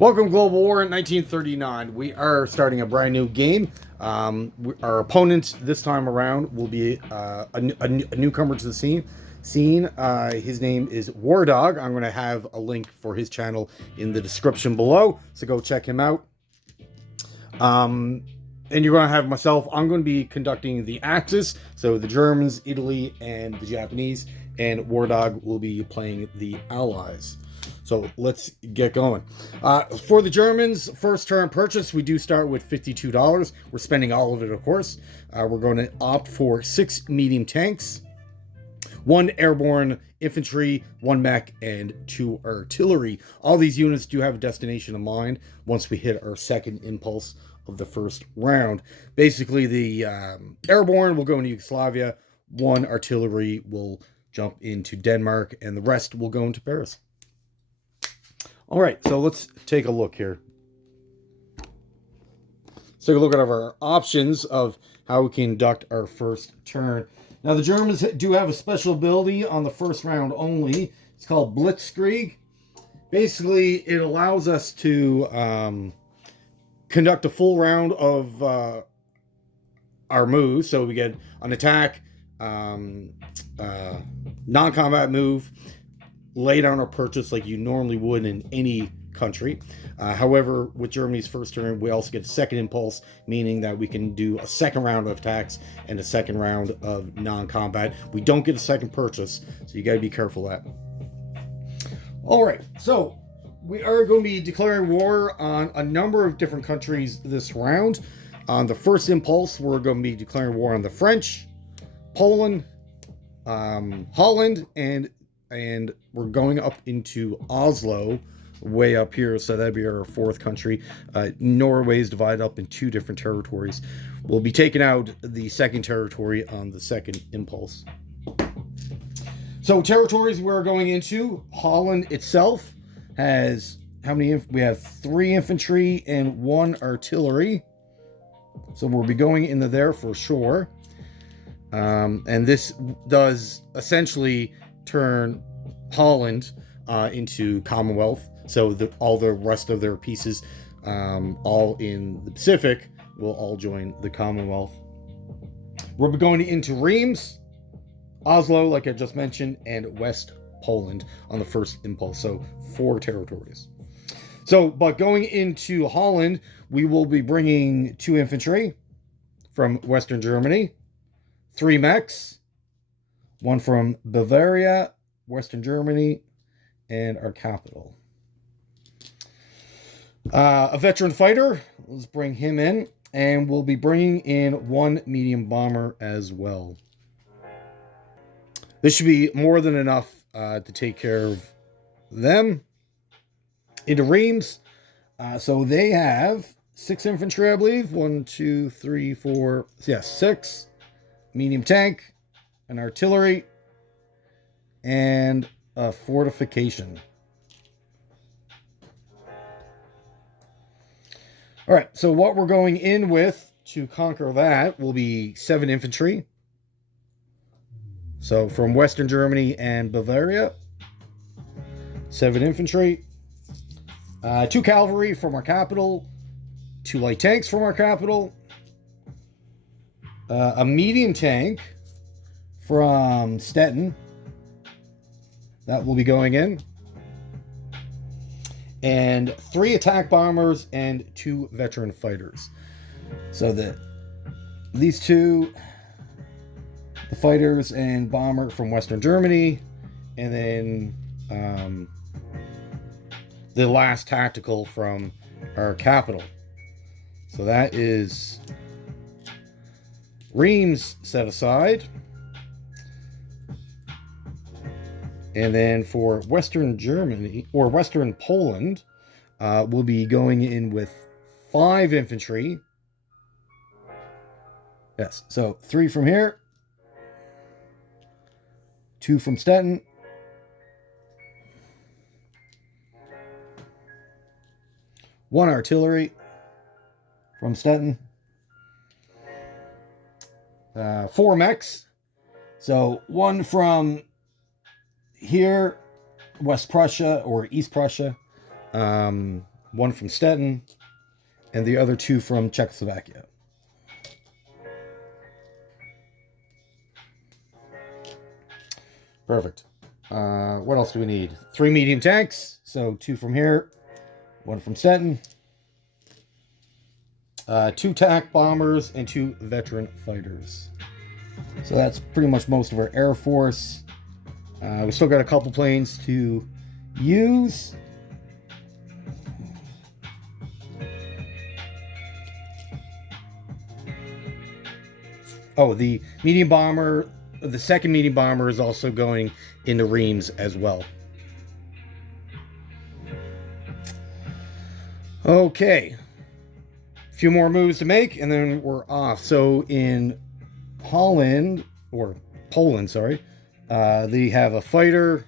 Welcome, Global War in 1939. We are starting a brand new game. Our opponent this time around will be a newcomer to the scene. His name is War Dog. I'm going to have a link for his channel in the description below, so go check him out. And you're going to have myself. I'm going to be conducting the Axis, so the Germans, Italy, and the Japanese, and War Dog will be playing the Allies. So let's get going. For the Germans, first turn purchase, we do start with $52. We're spending all of it, of course. We're going to opt for 6 medium tanks, 1 airborne infantry, 1 mech, and 2 artillery. All these units do have a destination in mind once we hit our second impulse of the first round. Basically, the airborne will go into Yugoslavia, 1 artillery will jump into Denmark, and the rest will go into Paris. All right, so let's take a look here. Let's take a look at our options of how we conduct our first turn. Now, the Germans do have a special ability on the first round only. It's called Blitzkrieg. Basically, it allows us to conduct a full round of our moves. So we get an attack, non-combat move, lay down our purchase like you normally would in any country. However, with Germany's first turn, we also get a second impulse, meaning that we can do a second round of attacks and a second round of non-combat. We don't get a second purchase, so you got to be careful of that. All right, so we are going to be declaring war on a number of different countries this round. On the first impulse, we're going to be declaring war on the French, Poland, Holland, and we're going up into Oslo, way up here, so that'd be our fourth country. Norway is divided up in 2 different territories. We'll be taking out the second territory on the second impulse. So territories we're going into, Holland itself has how many? We have 3 infantry and 1 artillery. So we'll be going into there for sure. And this does essentially turn Holland into Commonwealth, so all the rest of their pieces, all in the Pacific, will all join the Commonwealth. We'll be going into Reims, Oslo, like I just mentioned, and West Poland on the first impulse, so 4 territories. But going into Holland, we will be bringing 2 infantry from Western Germany, 3 mechs, 1 from Bavaria, Western Germany, and our capital. A veteran fighter, let's bring him in, and we'll be bringing in 1 medium bomber as well. This should be more than enough to take care of them. Into Reims, so they have 6 infantry, I believe. 1, 2, 3, 4, yes, 6 medium tank, an artillery, and a fortification. All right, so what we're going in with to conquer that will be 7 infantry. So from Western Germany and Bavaria, 7 infantry, 2 cavalry from our capital, 2 light tanks from our capital, a medium tank from Stettin. That will be going in. And 3 attack bombers and 2 veteran fighters. So that these 2, the fighters and bomber from Western Germany, and then the last tactical from our capital. So that is Reims set aside. And then for Western Germany, or Western Poland, we'll be going in with 5 infantry. Yes, so 3 from here, 2 from Stettin, 1 artillery from Stettin, 4 mechs. So 1 from here, West Prussia or East Prussia, one from Stettin, and the other 2 from Czechoslovakia. Perfect. What else do we need? 3 medium tanks. So 2 from here, 1 from Stettin. 2 TAC bombers and 2 veteran fighters. So that's pretty much most of our Air Force. We still got a couple planes to use. Oh, the medium bomber, the second medium bomber is also going into Reims as well. Okay. A few more moves to make and then we're off. So in Holland, or Poland, sorry, they have a fighter,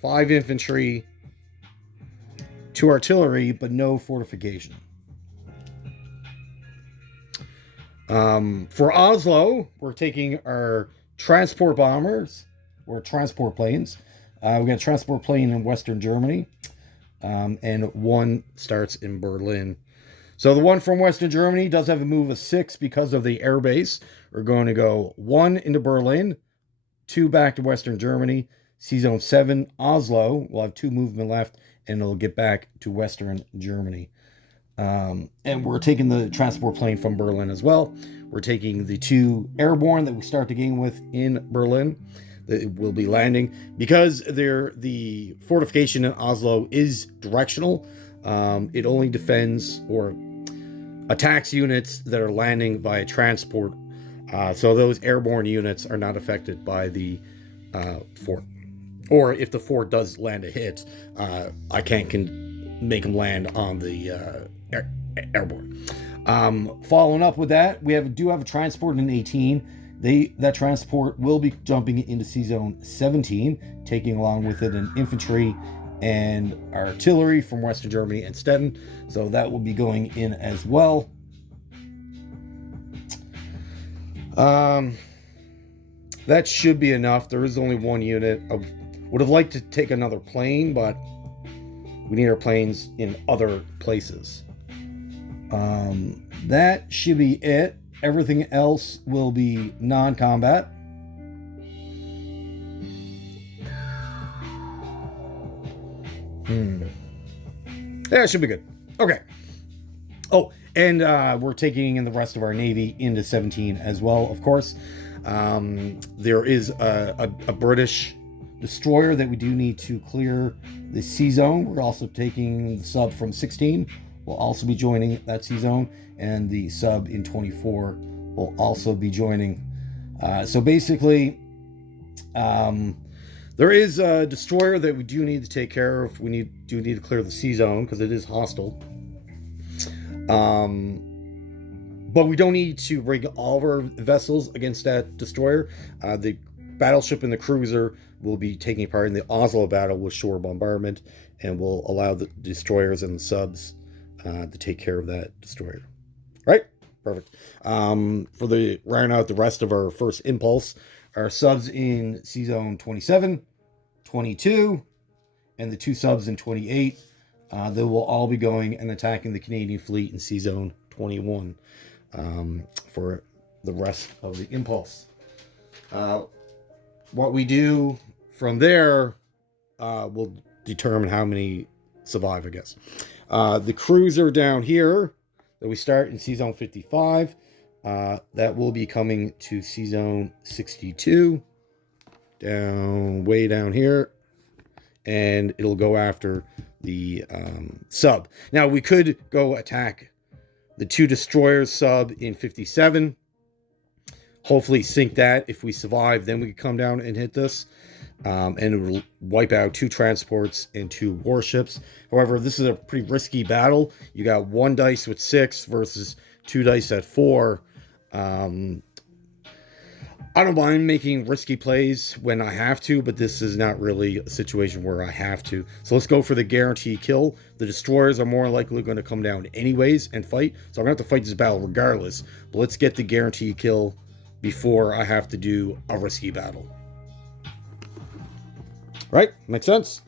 5 infantry, 2 artillery, but no fortification. For Oslo, we're taking our transport bombers, or transport planes. We got a transport plane in Western Germany, and 1 starts in Berlin. So the one from Western Germany does have a move of 6 because of the air base. We're going to go 1 into Berlin, 2 back to Western Germany, C-Zone 7, Oslo. We'll have 2 movement left, and it'll get back to Western Germany. And we're taking the transport plane from Berlin as well. We're taking the 2 airborne that we start the game with in Berlin that will be landing. Because the fortification in Oslo is directional, it only defends or attacks units that are landing via transport. So those airborne units are not affected by the fort. Or if the fort does land a hit, I can't make them land on the airborne. Following up with that, we do have a transport in 18. That transport will be jumping into C-Zone 17, taking along with it an infantry and artillery from Western Germany and Stettin. So that will be going in as well. That should be enough. There is only 1 unit. I would have liked to take another plane, but we need our planes in other places. That should be it. Everything else will be non-combat. Yeah, it should be good. Okay. Oh, and we're taking in the rest of our Navy into 17 as well, of course. There is a British destroyer that we do need to clear the C-Zone. We're also taking the sub from 16. Will also be joining that C-Zone, and the sub in 24 will also be joining. So basically, there is a destroyer that we do need to take care of. We do need to clear the C-Zone because it is hostile. But we don't need to bring all of our vessels against that destroyer. The battleship and the cruiser will be taking part in the Oslo battle with shore bombardment, and will allow the destroyers and the subs to take care of that destroyer. Right? Perfect. For the round out the rest of our first impulse, our subs in C-Zone 27, 22, and the 2 subs in 28, they will all be going and attacking the Canadian fleet in C-Zone 21 for the rest of the impulse. What we do from there will determine how many survive, I guess. The cruiser down here that we start in C-Zone 55, that will be coming to C-Zone 62, way down here, and it'll go after the sub. Now, we could go attack the 2 destroyers sub in 57, hopefully sink that. If we survive, then we can come down and hit this. And it will wipe out 2 transports and 2 warships. However, this is a pretty risky battle. You got 1 dice with 6 versus 2 dice at 4. I don't mind making risky plays when I have to, but this is not really a situation where I have to. So let's go for the guarantee kill. The destroyers are more likely going to come down anyways and fight. So I'm going to have to fight this battle regardless. But let's get the guarantee kill before I have to do a risky battle. Right? Makes sense?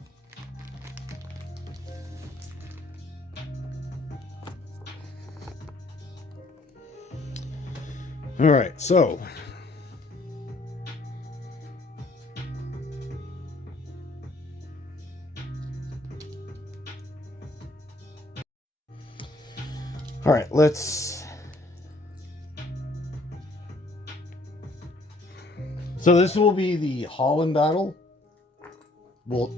All right, so all right, let's. So this will be the Holland battle. We'll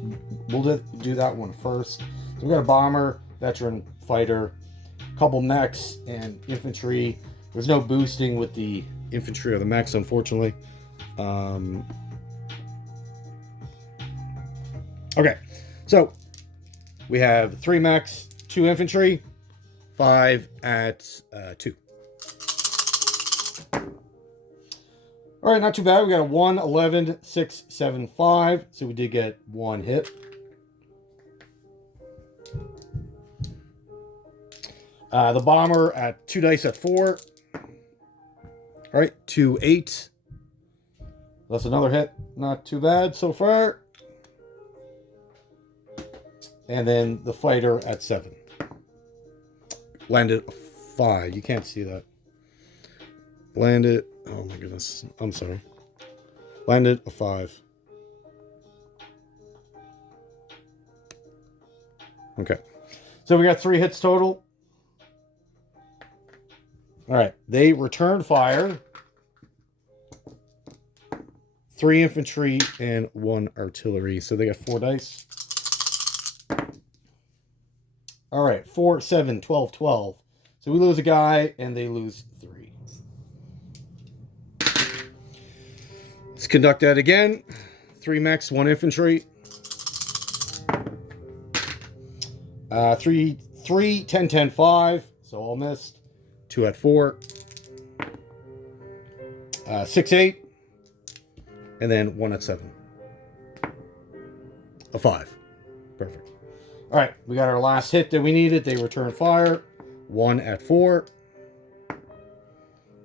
do that one first. So we got a bomber, veteran, fighter, a couple mechs, and infantry. There's no boosting with the infantry or the mechs, unfortunately. Okay, so we have 3 mechs, 2 infantry, 5 at 2. All right, not too bad. We got a 1, 11, 6, 7, 5. So we did get 1 hit. The bomber at 2 dice at 4. All right, 2, 8. That's another hit. Not too bad so far. And then the fighter at 7. Landed a 5. You can't see that. Landed. Oh my goodness. I'm sorry. Landed a 5. Okay. So we got 3 hits total. All right. They return fire. 3 infantry and 1 artillery. So they got 4 dice. All right. 4, 7, 12, 12. So we lose a guy and they lose 3. Let's conduct that again. 3 mechs, 1 infantry. 3, 10, 10, 5. So all missed. 2 at 4. 6, 8. And then 1 at 7. A 5. Perfect. All right, we got our last hit that we needed. They return fire. 1 at 4.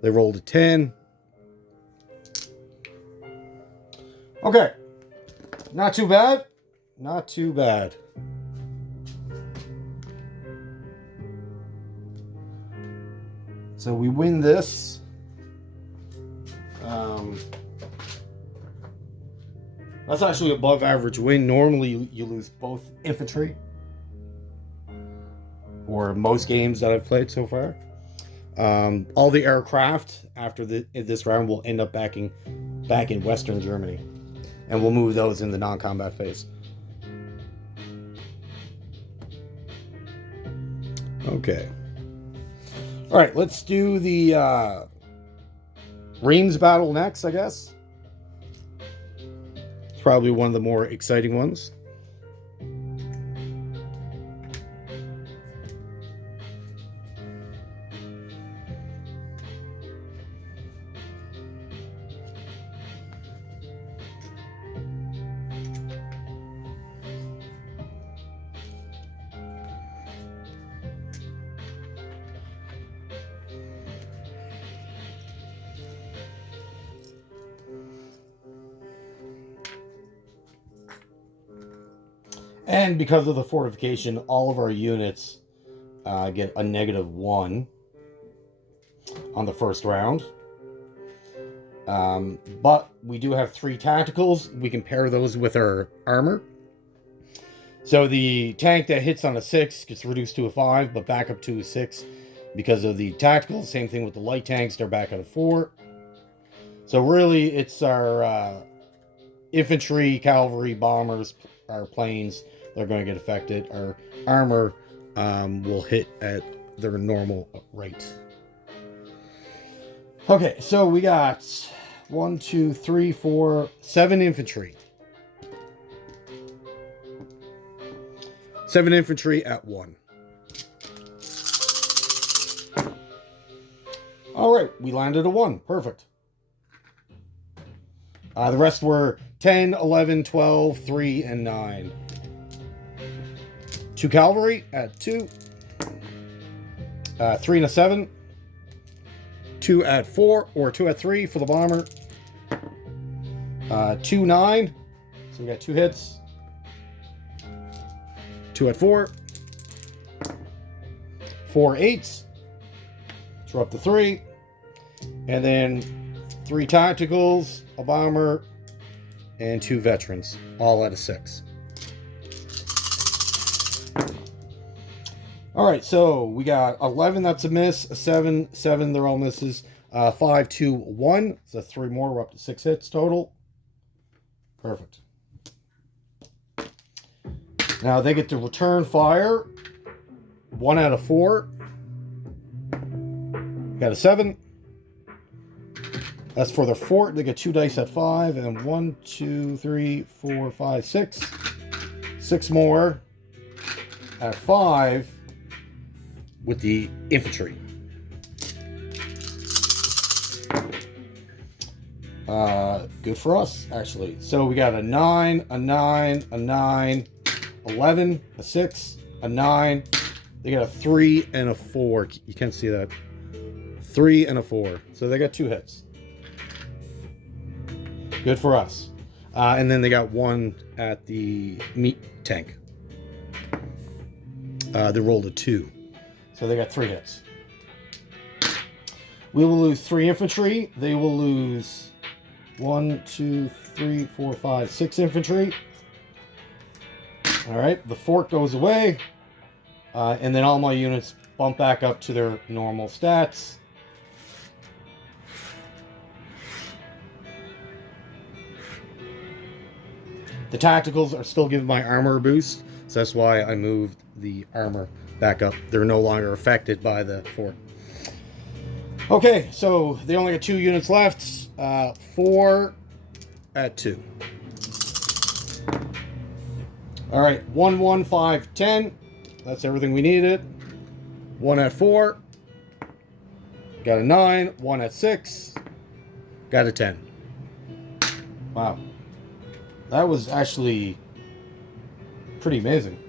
They rolled a 10. Okay. Not too bad. Not too bad. So we win this. That's actually above average win. Normally you lose both infantry. Or most games that I've played so far. All the aircraft after this round will end up back in Western Germany. And we'll move those in the non-combat phase. Okay. All right, let's do the Reims battle next, I guess. It's probably one of the more exciting ones. And because of the fortification, all of our units get a -1 on the first round. But we do have 3 tacticals. We can pair those with our armor. So the tank that hits on a 6 gets reduced to a 5, but back up to a 6 because of the tactical. Same thing with the light tanks. They're back at a 4. So really, it's our infantry, cavalry, bombers, our planes. They're going to get affected. Our armor will hit at their normal rate. Okay, so we got 1, 2, 3, 4, 7 infantry. 7 infantry at 1. All right, we landed a 1. Perfect. The rest were 10, 11, 12, 3, and 9. 2 cavalry at 2. 3 and a 7. 2 at 4, or 2 at 3 for the bomber. 2, 9. So we got 2 hits. 2 at 4. 4 8s. So we're up to 3. And then 3 tacticals, a bomber, and 2 veterans, all at a 6. All right, so we got 11, that's a miss, a 7, 7, they're all misses, 5, 2, 1, so 3 more, we're up to 6 hits total. Perfect. Now they get to return fire, 1 out of 4. Got a 7. That's for their fort. They get 2 dice at 5, and 1, 2, 3, 4, 5, 6. 6 more at 5 with the infantry. Good for us, actually. So we got a 9, a 9, a 9, 11, a 6, a 9. They got a 3 and a 4. You can't see that. 3 and a 4. So they got 2 hits. Good for us. And then they got 1 at the meat tank. They rolled a 2. So they got 3 hits. We will lose 3 infantry. They will lose 1, 2, 3, 4, 5, 6 infantry. All right, the fort goes away. And then all my units bump back up to their normal stats. The tacticals are still giving my armor a boost, so that's why I moved the armor back up. They're no longer affected by the fort. Okay, so they only got 2 units left. 4 at 2. All right, 1, 1, 5, 10. That's everything we needed. 1 at 4. Got a 9. 1 at 6. Got a 10. Wow. That was actually pretty amazing.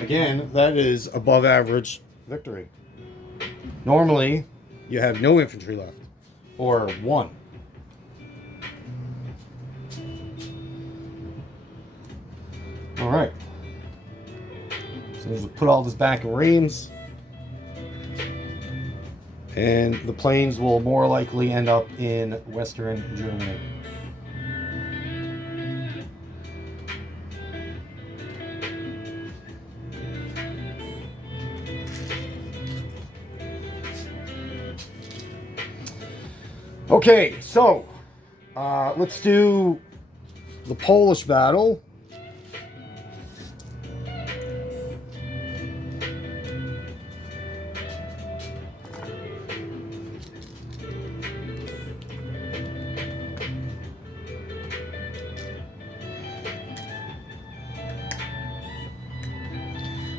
Again, that is above average victory. Normally, you have no infantry left. Or 1. Alright. So we'll put all this back in Reims. And the planes will more likely end up in Western Germany. Okay, so let's do the Polish battle.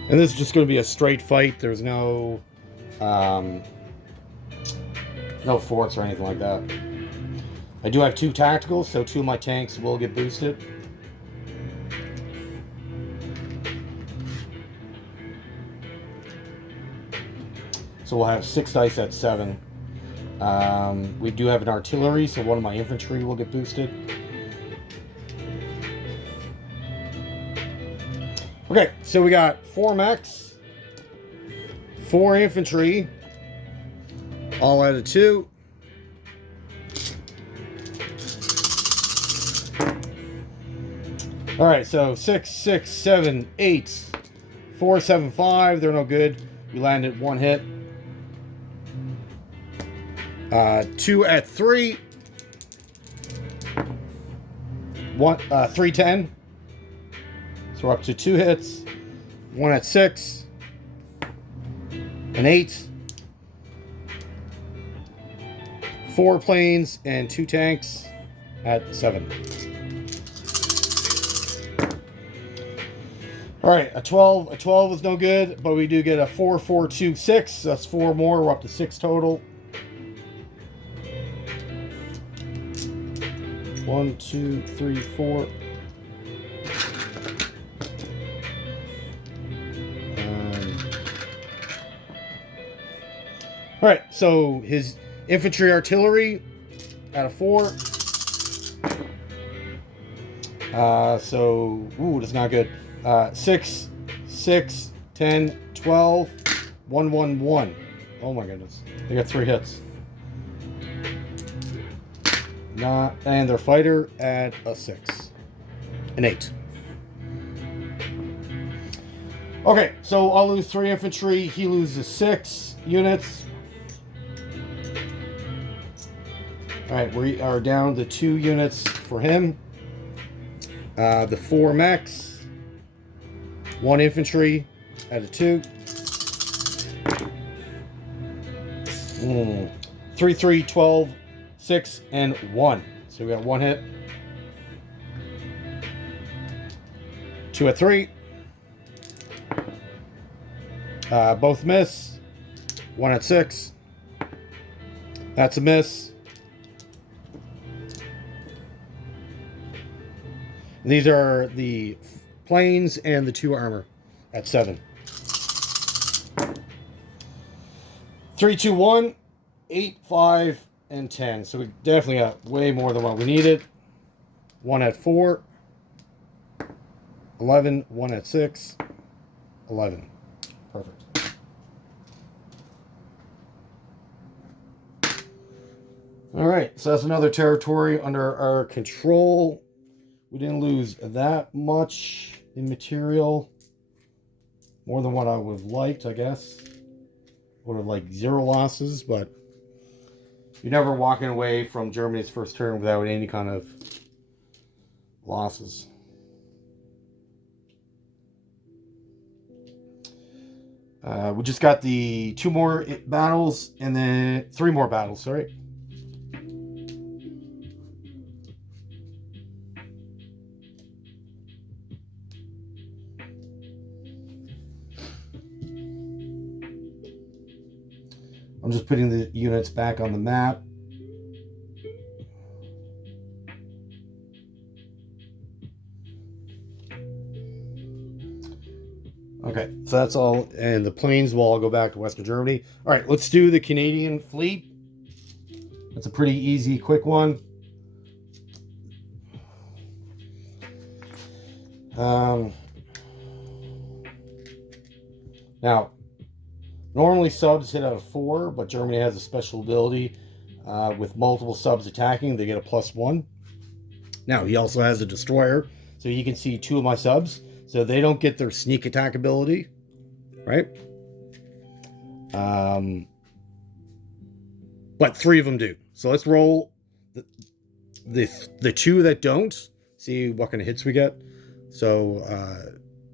And this is just going to be a straight fight. There's no no forts or anything like that. I do have 2 tacticals, so 2 of my tanks will get boosted. So we'll have 6 dice at 7. We do have an artillery, so 1 of my infantry will get boosted. Okay, so we got 4 mechs, 4 infantry, all out of 2. All right, so 6, 6, 7, 8, 4, 7, 5. They're no good. We landed 1 hit. 2 at 3. 3, 10. So we're up to 2 hits. 1 at 6. An 8. 4 planes and 2 tanks at 7. All right, a 12. A 12 is no good, but we do get a 4, 4, 2, 6. That's 4 more. We're up to 6 total. 1, 2, 3, 4. All right, so his infantry artillery out of 4. That's not good. 6, 6, 10, 12, 1, 1, 1. Oh my goodness. They got 3 hits. And their fighter at a 6. An 8. Okay, so I'll lose 3 infantry. He loses 6 units. Alright, we are down to 2 units for him. The 4 mechs. 1 infantry at a 2. 3, 3, 12, 6, and 1. So we got 1 hit. 2 at 3. Both miss. 1 at 6. That's a miss. And these are the planes and the 2 armor at 7. 3, 2, 1, 8, 5, and 10. So we definitely got way more than what we needed. 1 at 4. 11. 1 at 6. 11. Perfect. All right, so that's another territory under our control. We didn't lose that much in material. More than what I would have liked, I guess. Would have liked 0 losses, but you're never walking away from Germany's first turn without any kind of losses. We just got the 2 more battles and then 3 more battles, sorry. I'm just putting the units back on the map. Okay, so that's all. And the planes will all go back to Western Germany. All right, let's do the Canadian fleet. That's a pretty easy, quick one. Now, normally subs hit out of 4, but Germany has a special ability with multiple subs attacking. They get a +1. Now, he also has a destroyer, so you can see 2 of my subs. So they don't get their sneak attack ability, right? But 3 of them do. So let's roll the 2 that don't. See what kind of hits we get. So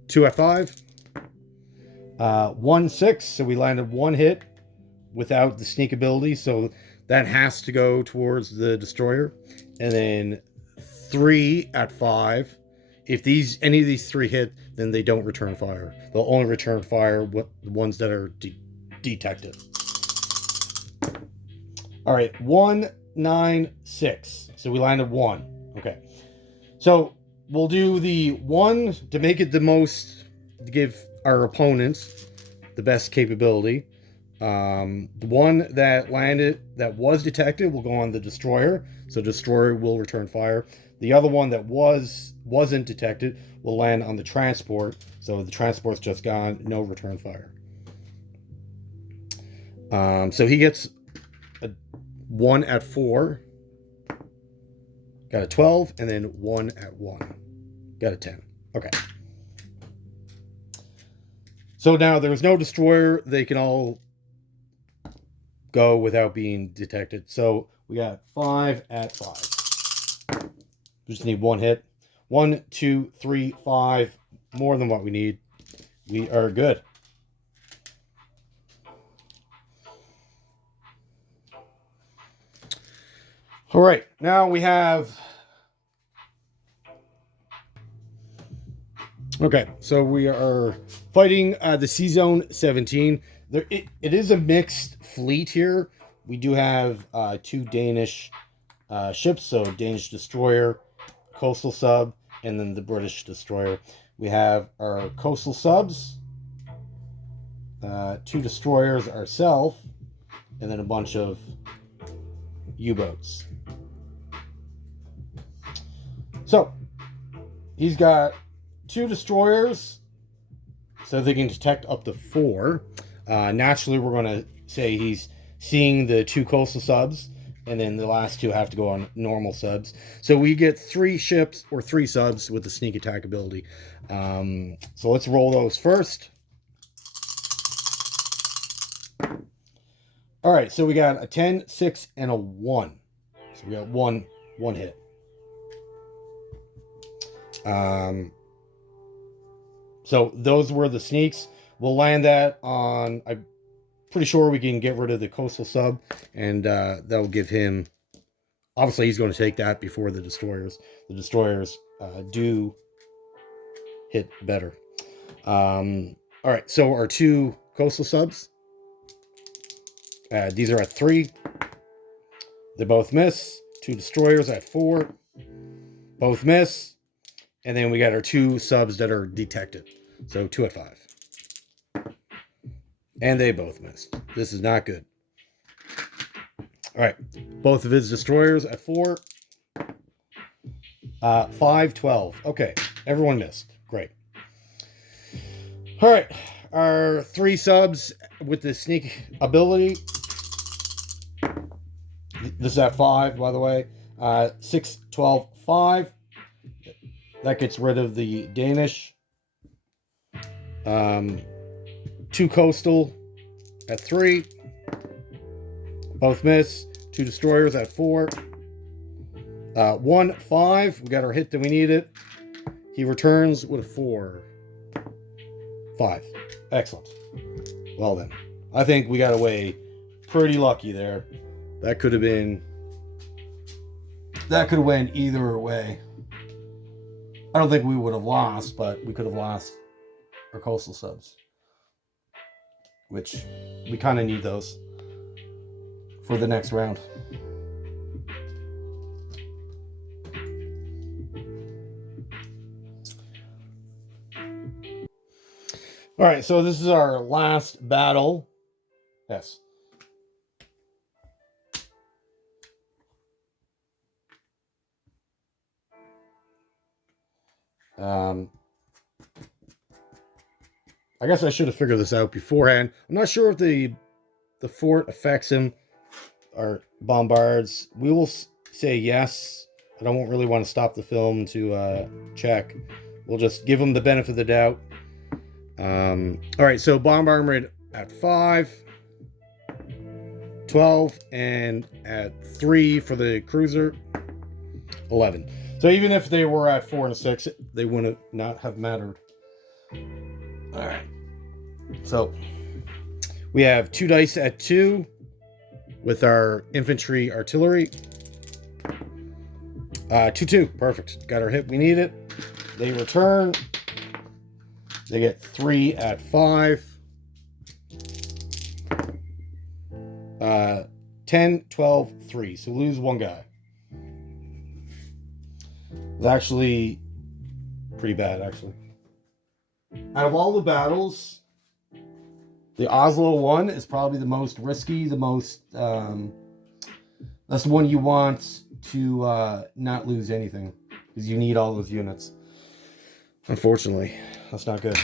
2 at 5. 1, 6. So we landed 1 hit without the sneak ability. So that has to go towards the destroyer. And then 3 at 5. If any of these 3 hit, then they don't return fire. They'll only return fire the ones that are detected. All right, 1, 9, 6. So we landed 1. Okay. So we'll do the 1 to make it the most, to give our opponents the best capability. The 1 that landed, that was detected, will go on the destroyer. So destroyer will return fire. The other one that wasn't detected will land on the transport. So the transport's just gone, no return fire. So he gets a 1 at 4. Got a 12, and then 1 at 1. Got a 10. Okay. So now there's no destroyer. They can all go without being detected. So we got 5 at 5. We just need 1 hit. 1, 2, 3, 5. More than what we need. We are good. All right. Now we have... Okay. So we are fighting the Sea Zone 17. It is a mixed fleet here. We do have 2 Danish ships. So Danish destroyer, coastal sub, and then the British destroyer. We have our coastal subs, 2 destroyers ourselves, and then a bunch of U-boats. So he's got 2 destroyers, so they can detect up to 4. Naturally, we're going to say he's seeing the 2 coastal subs, and then the last 2 have to go on normal subs. So we get 3 ships or 3 subs with the sneak attack ability. So let's roll those first. All right, so we got a 10, 6, and a 1. So we got one hit. So those were the sneaks. We'll land that on, I'm pretty sure we can get rid of the coastal sub, and that'll give him, obviously he's going to take that before the destroyers. The destroyers do hit better. All right, so our 2 coastal subs, these are at 3. They both miss. 2 destroyers at 4. Both miss. And then we got our 2 subs that are detected. So 2 at 5. And they both missed. This is not good. All right. Both of his destroyers at 4. 5, 12. Okay. Everyone missed. Great. All right. Our 3 subs with the sneak ability. This is at 5, by the way. 6, 12, 5. That gets rid of the Danish. 2 coastal at 3. Both miss. 2 destroyers at 4. 1, 5. We got our hit that we needed. He returns with a 4. 5. Excellent. Well then. I think we got away pretty lucky there. That could have went either way. I don't think we would have lost, but we could have lost our coastal subs, which we kind of need those for the next round. All right, so this is our last battle. Yes. I guess I should have figured this out beforehand. I'm not sure if the fort affects him or bombards. We will say yes. I don't really want to stop the film to check. We'll just give him the benefit of the doubt. All right, so bomb armor at 5, 12, and at 3 for the cruiser, 11. So even if they were at 4 and 6, they wouldn't not have mattered. All right. So we have 2 dice at 2 with our infantry artillery. 2-2. Perfect. Got our hit. We need it. They return. They get 3 at 5. 10, 12, 3. So lose 1 guy. It's actually pretty bad, actually. Out of all the battles, the Oslo one is probably the most risky, the most... that's the one you want to not lose anything, because you need all those units. Unfortunately, that's not good.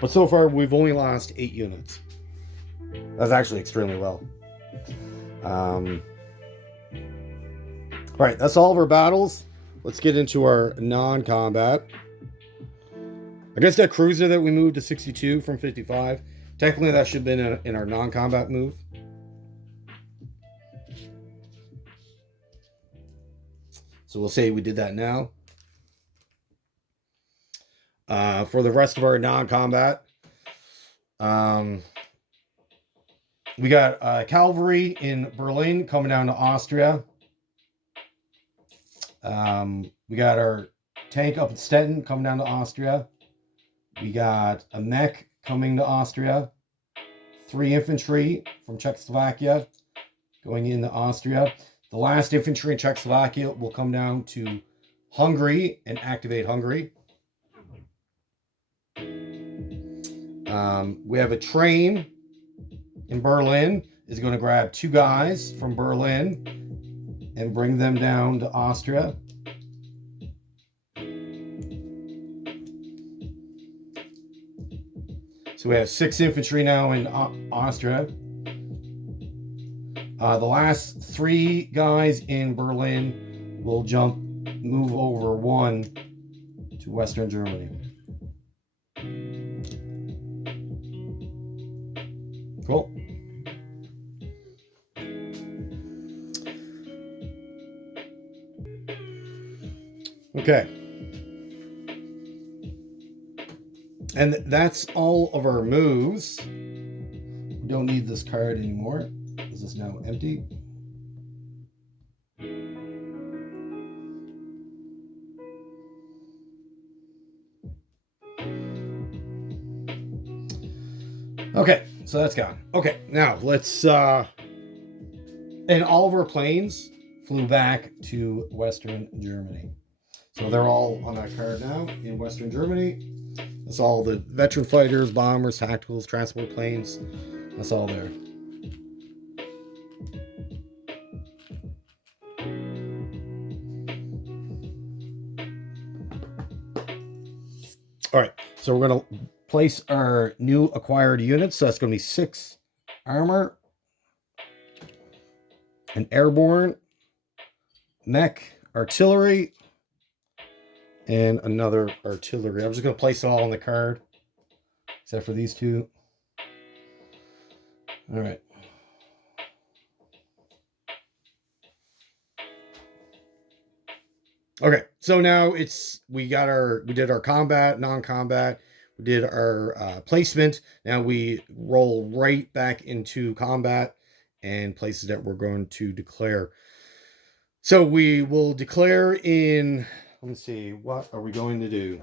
But so far, we've only lost 8 units. That's actually extremely well. All right, that's all of our battles. Let's get into our non-combat. I guess that cruiser that we moved to 62 from 55, technically that should have been in our non-combat move. So we'll say we did that now. For the rest of our non-combat, we got cavalry in Berlin coming down to Austria. We got our tank up in Stettin coming down to Austria. We got a mech coming to Austria. 3 infantry from Czechoslovakia going into Austria. The last infantry in Czechoslovakia will come down to Hungary and activate Hungary. We have a train in Berlin is going to grab 2 guys from Berlin and bring them down to Austria. So we have 6 infantry now in Austria. The last 3 guys in Berlin will move over 1 to Western Germany. Cool. Okay. And that's all of our moves. We don't need this card anymore. This is now empty. Okay, so that's gone. Okay, now let's and all of our planes flew back to Western Germany. So they're all on that card now in Western Germany. That's all the veteran fighters, bombers, tacticals, transport planes. That's all there. All right, so we're going to place our new acquired units. So that's going to be 6 armor, an airborne, mech, artillery, and another artillery. I'm just going to place it all on the card, except for these 2. All right. Okay, so now we did our combat, non-combat, we did our placement. Now we roll right back into combat and places that we're going to declare. So we will declare in, let me see, what are we going to do?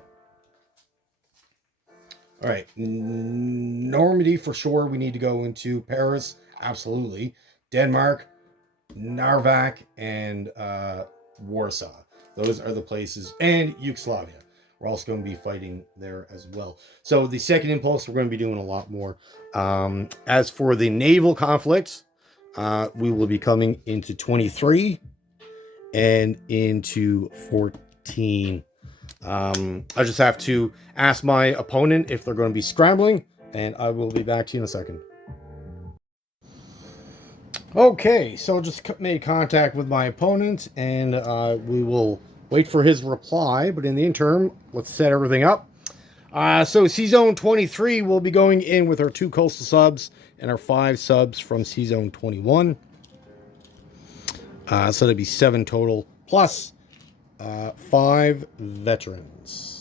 All right, Normandy for sure. We need to go into Paris, absolutely. Denmark, Narvak, and Warsaw. Those are the places, and Yugoslavia. We're also going to be fighting there as well. So the second impulse, we're going to be doing a lot more. As for the naval conflicts, we will be coming into 23 and into 14. I just have to ask my opponent if they're going to be scrambling, and I will be back to you in a second. Okay, so just made contact with my opponent, and we will wait for his reply. But in the interim, let's set everything up. So C-Zone 23 will be going in with our 2 coastal subs and our 5 subs from C-Zone 21. So that'd be 7 total, plus 5 veterans.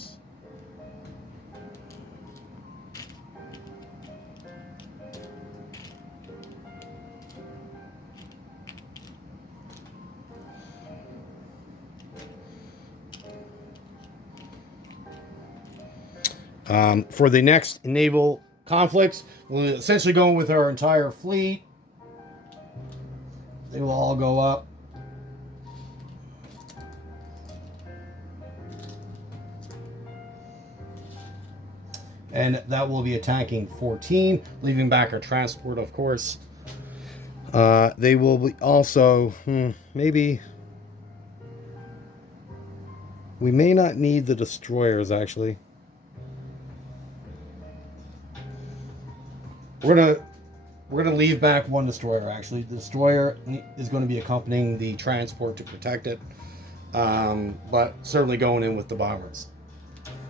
For the next naval conflicts, we'll essentially go with our entire fleet. They will all go up. And that will be attacking 14, leaving back our transport, of course. They will be also, maybe... We may not need the destroyers, actually. We're gonna leave back 1 destroyer, actually. The destroyer is going to be accompanying the transport to protect it. But certainly going in with the bombers.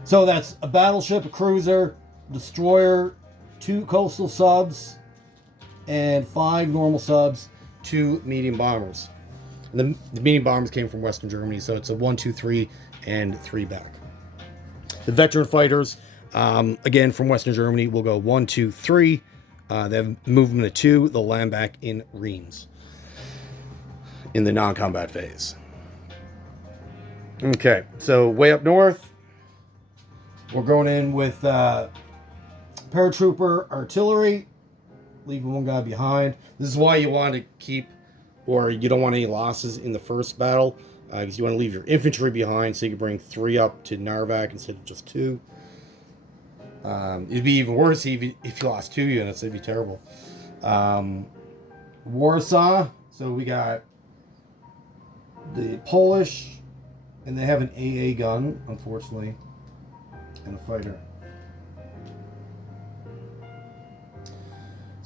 So that's a battleship, a cruiser, destroyer, 2 coastal subs, and 5 normal subs, 2 medium bombers. And the medium bombers came from Western Germany, so it's a 1, 2, 3, and 3 back. The veteran fighters, again from Western Germany, will go 1, 2, 3. They have movement of 2. They'll land back in Reims in the non-combat phase. Okay, so way up north, we're going in with paratrooper artillery, leaving 1 guy behind. This is why you want to keep, or you don't want any losses in the first battle, because you want to leave your infantry behind so you can bring 3 up to Narvak instead of just 2. It'd be even worse if you lost 2 units. It'd be terrible. Warsaw. So we got the Polish, and they have an AA gun, unfortunately, and a fighter.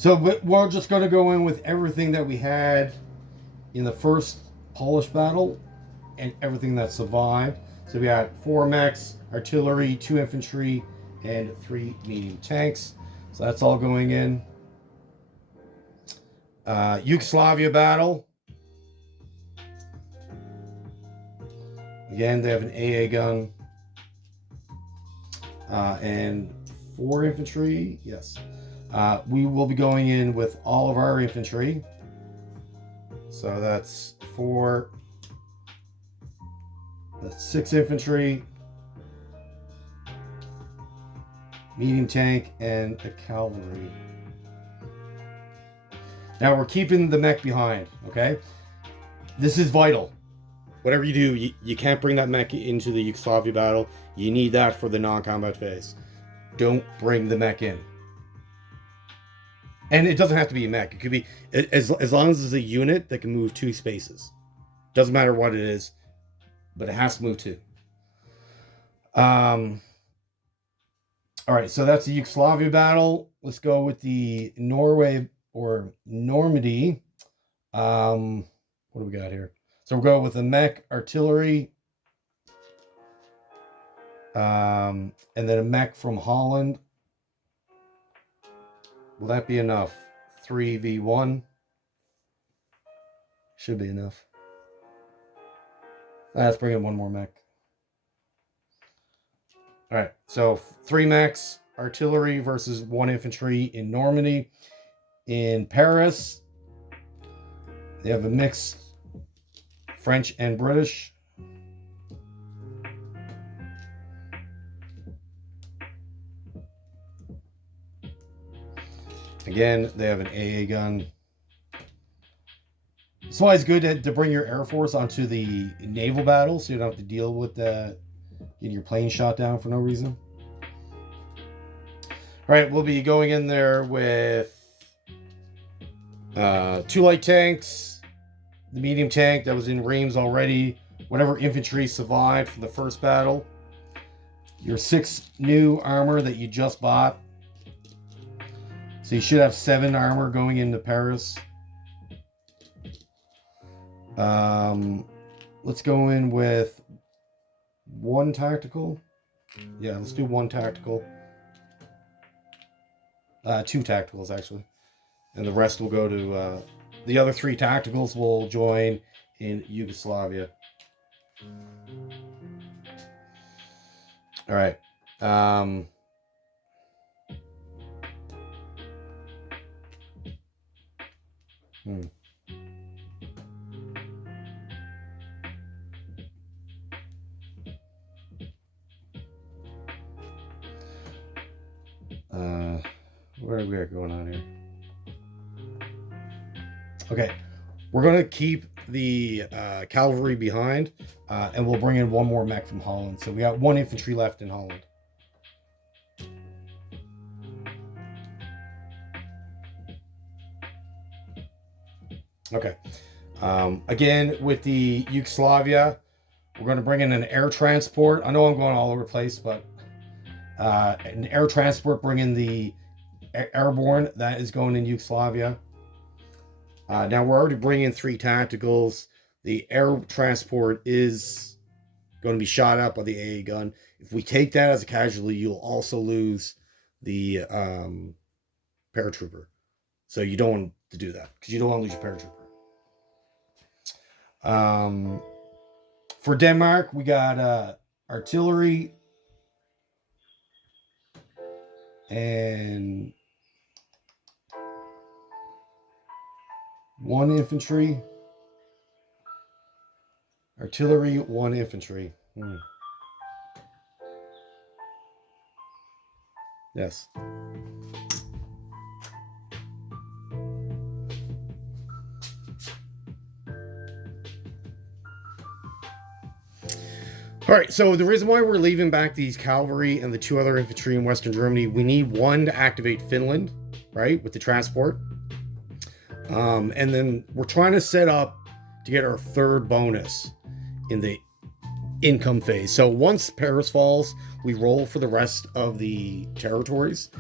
So we're just going to go in with everything that we had in the first Polish battle and everything that survived. So we got 4 mechs, artillery, 2 infantry, and 3 medium tanks. So that's all going in. Yugoslavia battle. Again, they have an AA gun and 4 infantry. Yes. We will be going in with all of our infantry. So that's 6 infantry, medium tank, and a cavalry. Now we're keeping the mech behind, okay? This is vital. Whatever you do, you can't bring that mech into the Yugoslavia battle. You need that for the non-combat phase. Don't bring the mech in. And it doesn't have to be a mech. It could be, as long as it's a unit that can move 2 spaces. Doesn't matter what it is, but it has to move 2. All right, so that's the Yugoslavia battle. Let's go with the Norway or Normandy. What do we got here? So we'll go with the mech artillery, and then a mech from Holland. Will that be enough? 3v1 should be enough. Let's bring in one more mech. All right, so 3 mechs, artillery versus 1 infantry in Normandy. In Paris, they have a mix, French and British. Again, they have an AA gun. It's always good to bring your Air Force onto the naval battle so you don't have to deal with getting your plane shot down for no reason. All right, we'll be going in there with 2 light tanks, the medium tank that was in Reims already, whatever infantry survived from the first battle, your 6 new armor that you just bought. So you should have 7 armor going into Paris. Let's go in with 1 tactical. Yeah, let's do 1 tactical. 2 tacticals, actually. And the rest will go to... the other 3 tacticals will join in Yugoslavia. All right. What are we going on here? Okay, we're going to keep the cavalry behind, and we'll bring in 1 more mech from Holland. So we got 1 infantry left in Holland. Okay. Again, with the Yugoslavia, we're going to bring in an air transport. I know I'm going all over the place, but an air transport, bring in the airborne. That is going in Yugoslavia. Now we're already bringing in 3 tacticals. The air transport is going to be shot up by the AA gun. If we take that as a casualty, you'll also lose the paratrooper. So you don't want to do that because you don't want to lose your paratrooper. For Denmark, we got artillery and 1 infantry. Artillery, 1 infantry. Yes. All right, so the reason why we're leaving back these cavalry and the 2 other infantry in Western Germany, we need 1 to activate Finland, right, with the transport. And then we're trying to set up to get our 3rd bonus in the income phase. So once Paris falls, we roll for the rest of the territories.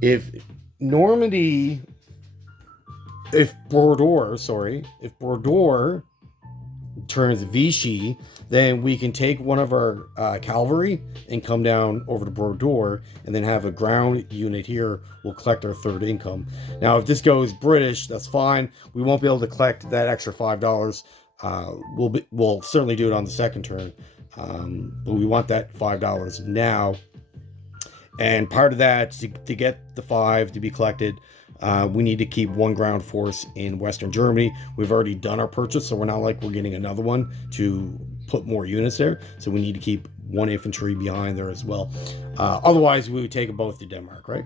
If Normandy if Bordeaux turns Vichy, then we can take one of our cavalry and come down over to Bordeaux, and then have a ground unit here. We'll collect our third income. Now, if this goes British, that's fine. We won't be able to collect that extra $5. We'll certainly do it on the second turn, but we want that $5 now. And part of that, to get the 5 to be collected, we need to keep one ground force in Western Germany. We've already done our purchase, so we're not like we're getting another one to put more units there. So we need to keep one infantry behind there as well. Otherwise, we would take them both to Denmark, right?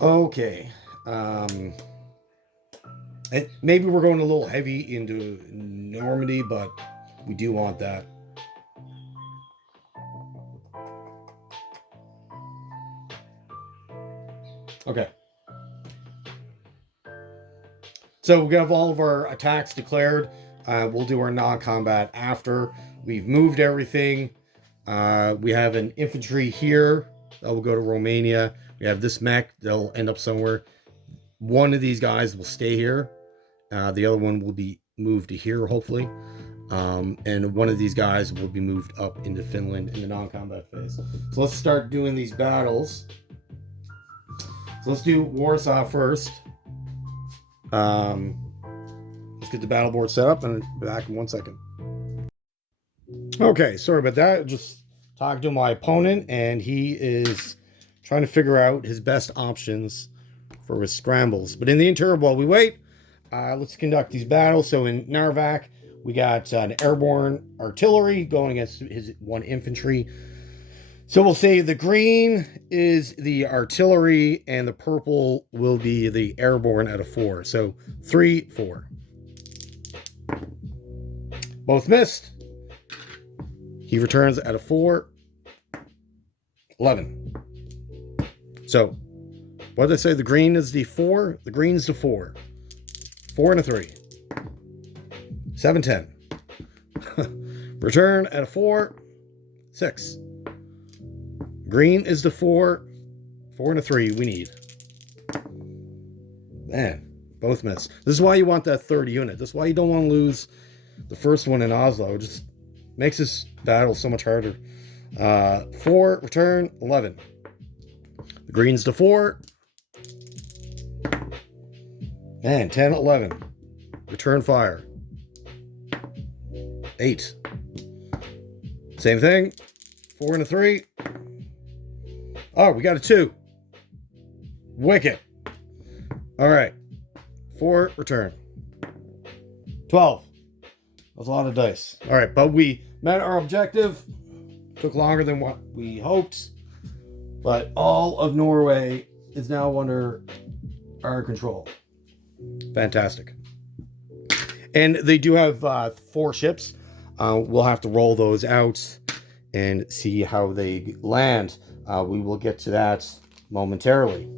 Okay. Maybe we're going a little heavy into Normandy, but we do want that. Okay. So we have all of our attacks declared. We'll do our non-combat after. We've moved everything. We have an infantry here that will go to Romania. We have this mech. They'll end up somewhere. One of these guys will stay here. The other one will be moved to here, hopefully. And one of these guys will be moved up into Finland in the non-combat phase. So let's start doing these battles. So let's do Warsaw first. Let's get the battle board set up and back in 1 second. Okay, sorry about that. Just talking to my opponent, and he is trying to figure out his best options for his scrambles. But in the interim, while we wait, let's conduct these battles. So in Narvak, we got an airborne artillery going against his one infantry. So we'll say the green is the artillery and the purple will be the airborne at a 4. So 3, 4. Both missed. He returns at a 4, 11. So what did I say? The green is the 4. The green's the 4. 4 and a 3. 7, 10. Return at a 4, 6. Green is the 4. 4 and a 3 we need. Man, both miss. This is why you want that third unit. This is why you don't want to lose the first one in Oslo. It just makes this battle so much harder. 4, return, 11. The green's the 4. And 10, 11. Return fire. 8. Same thing. 4 and a 3. Oh, we got a 2. Wicked. All right. 4, return. 12. That's a lot of dice. All right, but we met our objective. Took longer than what we hoped. But all of Norway is now under our control. Fantastic. And they do have 4 ships. We'll have to roll those out and see how they land. We will get to that momentarily.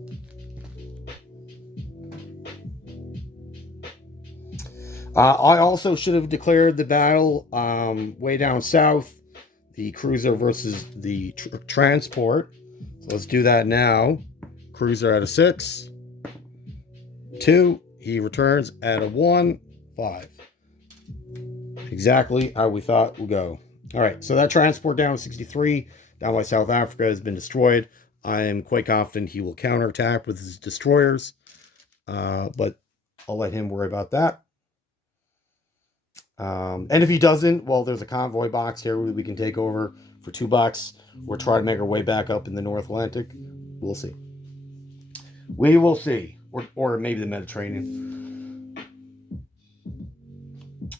I also should have declared the battle way down south, the cruiser versus the transport. So let's do that now. Cruiser at a 6, 2. He returns at a 1, 5. Exactly how we thought would go. All right, so that transport down 63 down by South Africa has been destroyed. I am quite confident he will counterattack with his destroyers, but I'll let him worry about that. And if he doesn't, well, there's a convoy box here we can take over for $2 or try to make our way back up in the North Atlantic. We'll see. We will see. Or maybe the Mediterranean.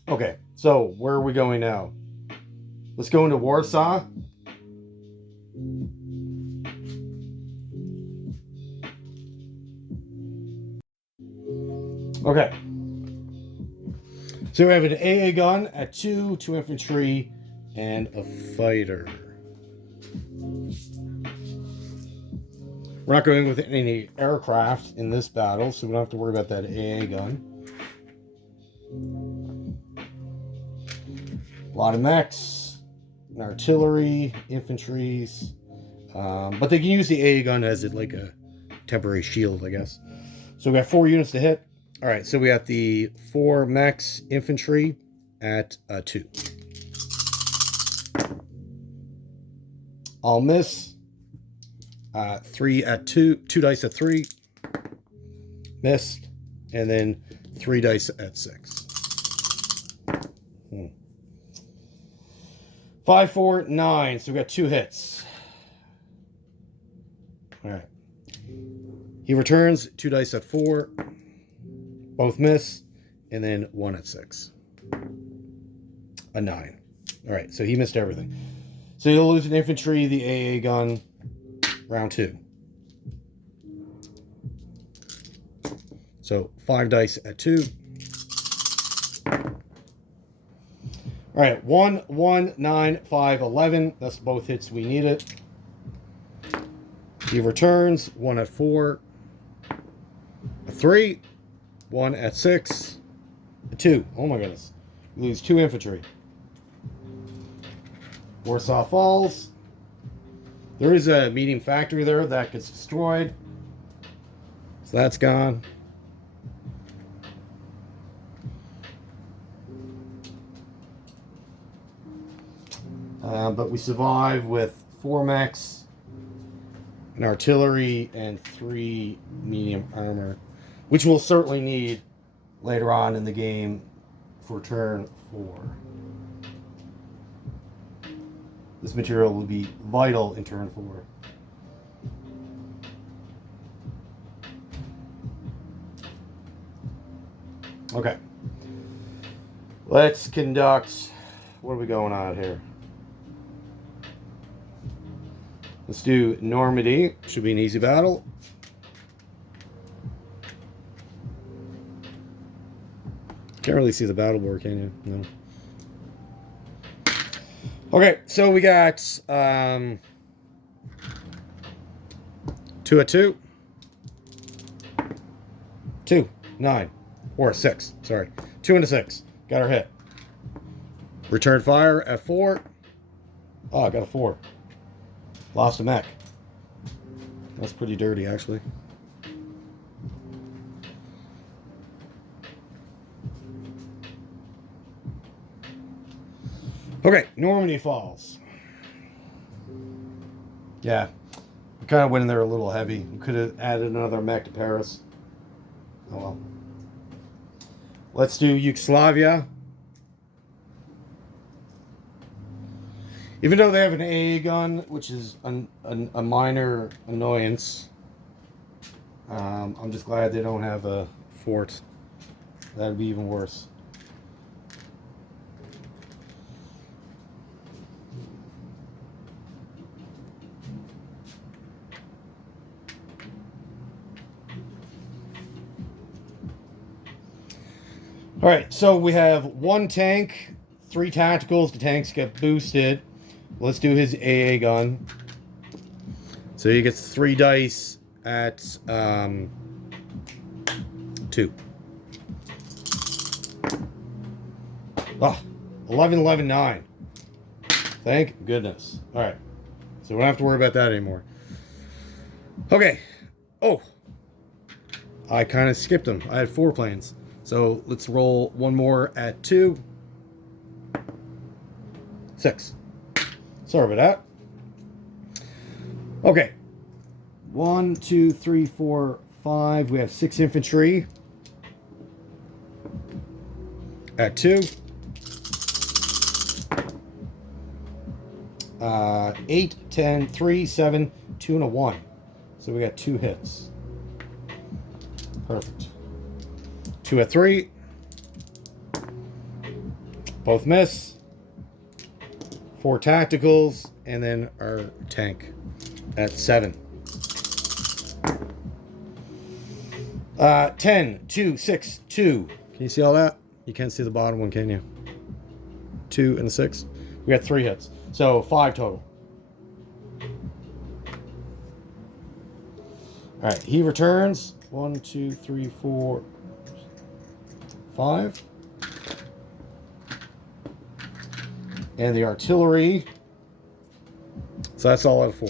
Okay, so where are we going now? Let's go into Warsaw. Okay. So we have an AA gun at 2, 2 infantry, and a fighter. We're not going with any aircraft in this battle, so we don't have to worry about that AA gun. A lot of mechs, artillery, infantries, but they can use the AA gun as like a temporary shield, I guess. So we got 4 units to hit. All right, so we got the 4 max infantry at 2. I'll miss. 3 at 2. 2 dice at 3. Missed. And then 3 dice at 6. 5, 4, 9. So we got 2 hits. All right. He returns 2 dice at 4. Both miss. And then 1 at 6. A 9. All right. So he missed everything. So he'll lose an infantry, the AA gun, round 2. So 5 dice at 2. All right, 1, 1, 9, 5, 11. That's both hits we needed. He returns 1 at 4, a 3, 1 at 6, a 2. Oh my goodness. We lose 2 infantry. Warsaw Falls. There is a medium factory there that gets destroyed. So that's gone. But we survive with 4 mechs, an artillery, and 3 medium armor, which we'll certainly need later on in the game for turn 4. This material will be vital in turn 4. Okay. Let's conduct... What are we going on here? Let's do Normandy. Should be an easy battle. Can't really see the battle board, can you? No. Okay, so we got 2 at 2. 2, 9, or 6. Sorry. 2 and a 6. Got our hit. Return fire at 4. Oh, I got a 4. Lost a mech. That's pretty dirty, actually. Okay, Normandy Falls. Yeah, we kind of went in there a little heavy. We could have added another mech to Paris. Oh well. Let's do Yugoslavia. Even though they have an AA gun, which is a minor annoyance, I'm just glad they don't have a fort. That'd be even worse. All right, so we have 1 tank, 3 tacticals. The tanks get boosted. Let's do his AA gun. So he gets 3 dice at 2. Ah, 11, 11, 9. Thank goodness. All right, so we don't have to worry about that anymore. Okay. Oh, I kind of skipped them. I had 4 planes. So let's roll 1 more at 2. 6. Sorry about that. Okay. 1, 2, 3, 4, 5. We have 6 infantry. At 2. 8, 10, 3, 7, 2, and a 1. So we got 2 hits. Perfect. 2 at 3. Both miss. 4 tacticals. And then our tank at 7. 10, 2, 6, 2. Can you see all that? You can't see the bottom one, can you? 2 and a 6. We got 3 hits. So 5 total. Alright, he returns. 1, 2, 3, 4, 5. And the artillery. So that's all out of 4.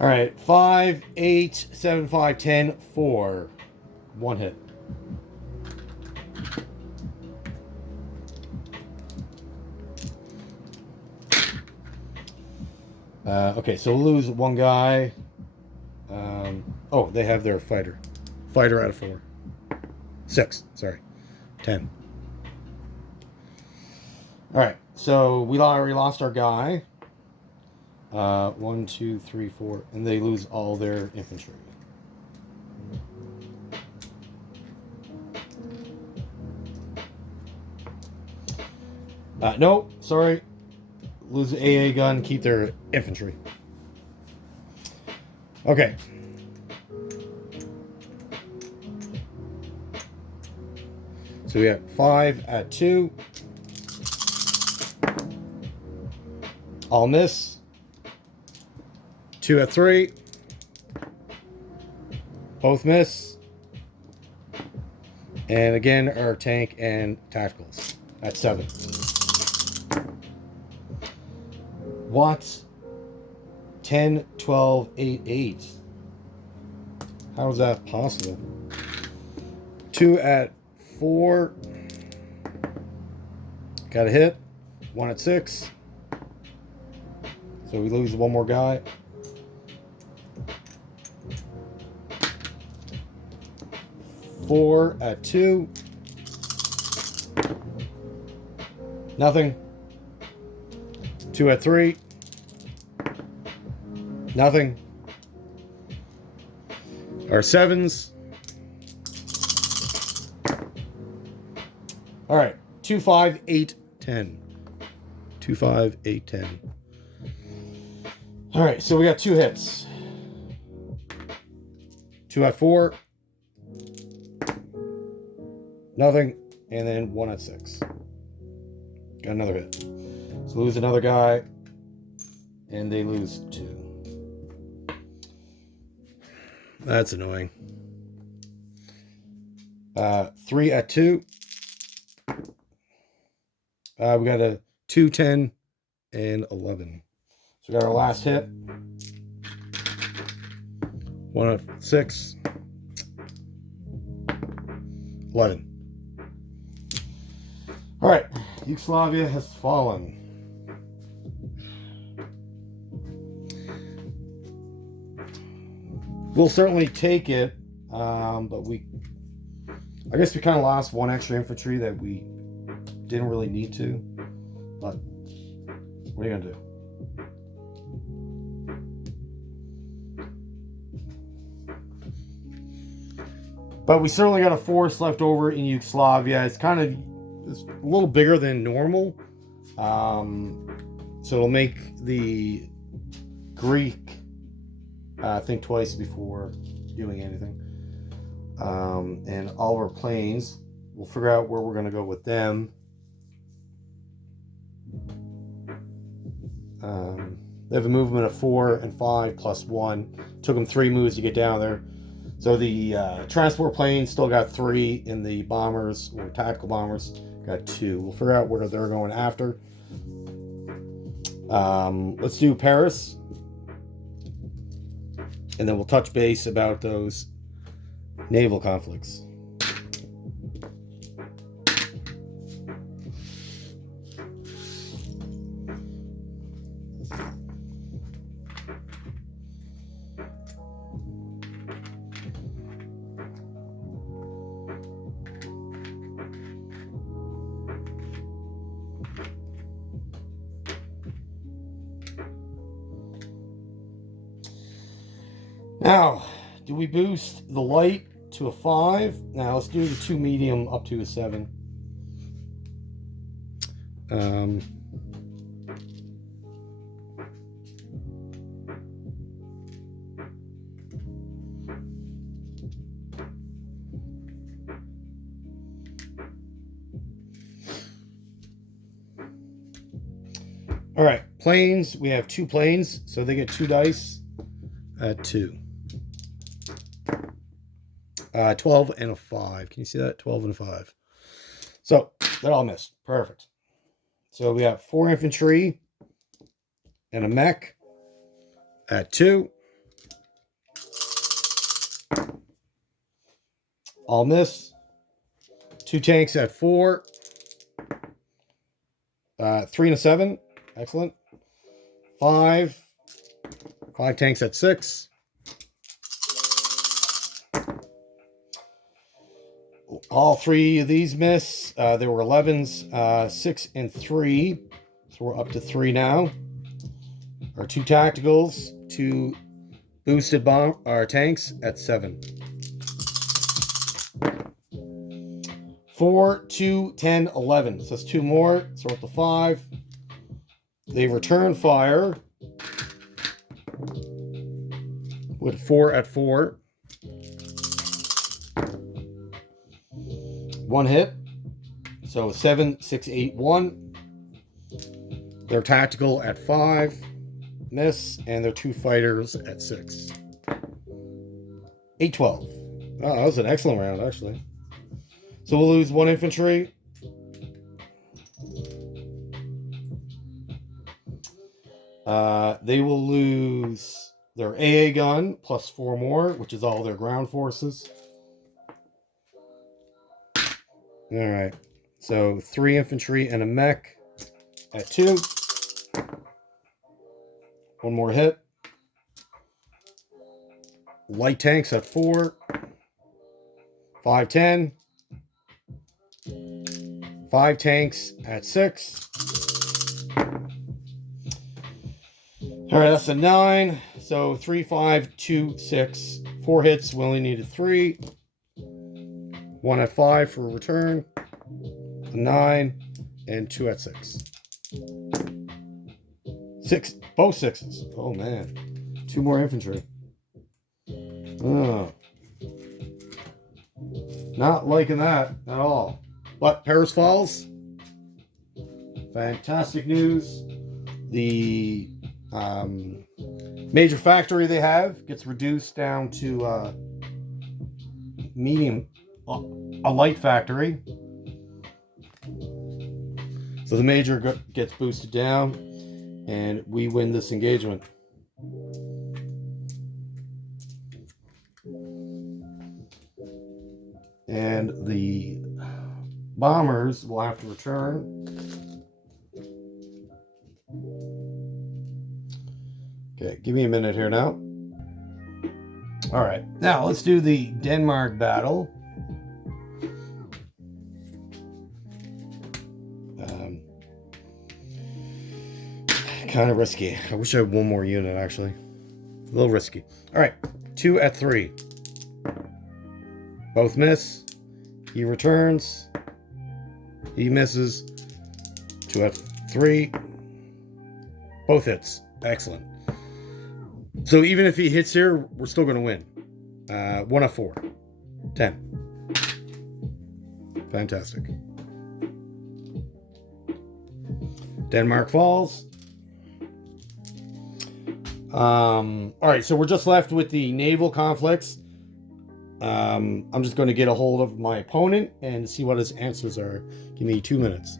All right, 5, 8, 7, 5, 10, 4. One hit. Okay, so we'll lose one guy. Oh, they have their fighter. Fighter out of 4. 6, sorry. 10. All right, so we already lost our guy. 1, 2, 3, 4, and they lose all their infantry. No, sorry. Lose the AA gun, keep their infantry. Okay. So we have 5 at 2. All miss. 2 at 3. Both miss. And again, our tank and tacticals at 7. What? 10, 12, 8, 8. How is that possible? 2 at 4. Got a hit. 1 at 6. So we lose one more guy. Four at 2. Nothing. 2 at 3. Nothing. Our 7s. All right. 2, 5, 8, 10. 2, 5, 8, 10. All right. So we got 2 hits. 2 at 4. Nothing. And then 1 at 6. Got another hit. So lose another guy. And they lose 2. That's annoying. 3 at 2. We got a 2, 10, and 11. So we got our last hit. 1 at 6. 11. All right. Yugoslavia has fallen. We'll certainly take it, but I guess we kind of lost one extra infantry that we didn't really need to, but what are you gonna do? But we certainly got a force left over in Yugoslavia. It's a little bigger than normal, so it'll make the Greek think twice before doing anything. And all of our planes, we'll figure out where we're going to go with them. They have a movement of 4 and 5 plus 1. Took them 3 moves to get down there. So the transport planes still got 3, and the bombers or tactical bombers got 2. We'll figure out where they're going after. Let's do Paris. And then we'll touch base about those naval conflicts. Now, do we boost the light to a 5? Now, let's do the 2 medium up to a 7. All right, planes. We have 2 planes, so they get 2 dice at 2. 12 and a 5. Can you see that? 12 and a 5. So that all missed. Perfect. So we have 4 infantry and a mech at 2. All miss. 2 tanks at 4. 3 and a 7. Excellent. 5. 5 tanks at 6. All 3 of these miss. There were 11s, 6 and 3. So we're up to 3 now. Our 2 tacticals, 2 boosted bomb our tanks at 7. 4, 2, 10, 11. So that's 2 more. So we're up to 5. They return fire with 4 at 4. 1 hit. So 7, 6, 8, 1. They're tactical at 5. Miss. And they're 2 fighters at 6. 8, 12. Oh, that was an excellent round, actually. So we'll lose 1 infantry. They will lose their AA gun plus 4 more, which is all their ground forces. All right. So 3 infantry and a mech at 2. 1 more hit. Light tanks at 4. 5, 10. 5 tanks at 6. All right, that's a 9. So 3, 5, 2, 6. 4 hits. We only needed 3. 1 at 5 for a return. A 9 and 2 at 6. 6, both 6s. Oh man, 2 more infantry. Oh, not liking that at all. But Paris Falls, fantastic news. The major factory they have gets reduced down to medium, a light factory. So the major gets boosted down, and we win this engagement. And the bombers will have to return. Okay, give me a minute here now. All right, now let's do the Denmark battle. Kind of risky. I wish I had 1 more unit, actually. A little risky. All right, 2 at 3. Both miss. He returns. He misses. 2 at 3. Both hits. Excellent. So even if he hits here, we're still going to win. 1 at 4. 10. Fantastic. Denmark falls. All right, so we're just left with the naval conflicts. I'm just going to get a hold of my opponent and see what his answers are. Give me 2 minutes.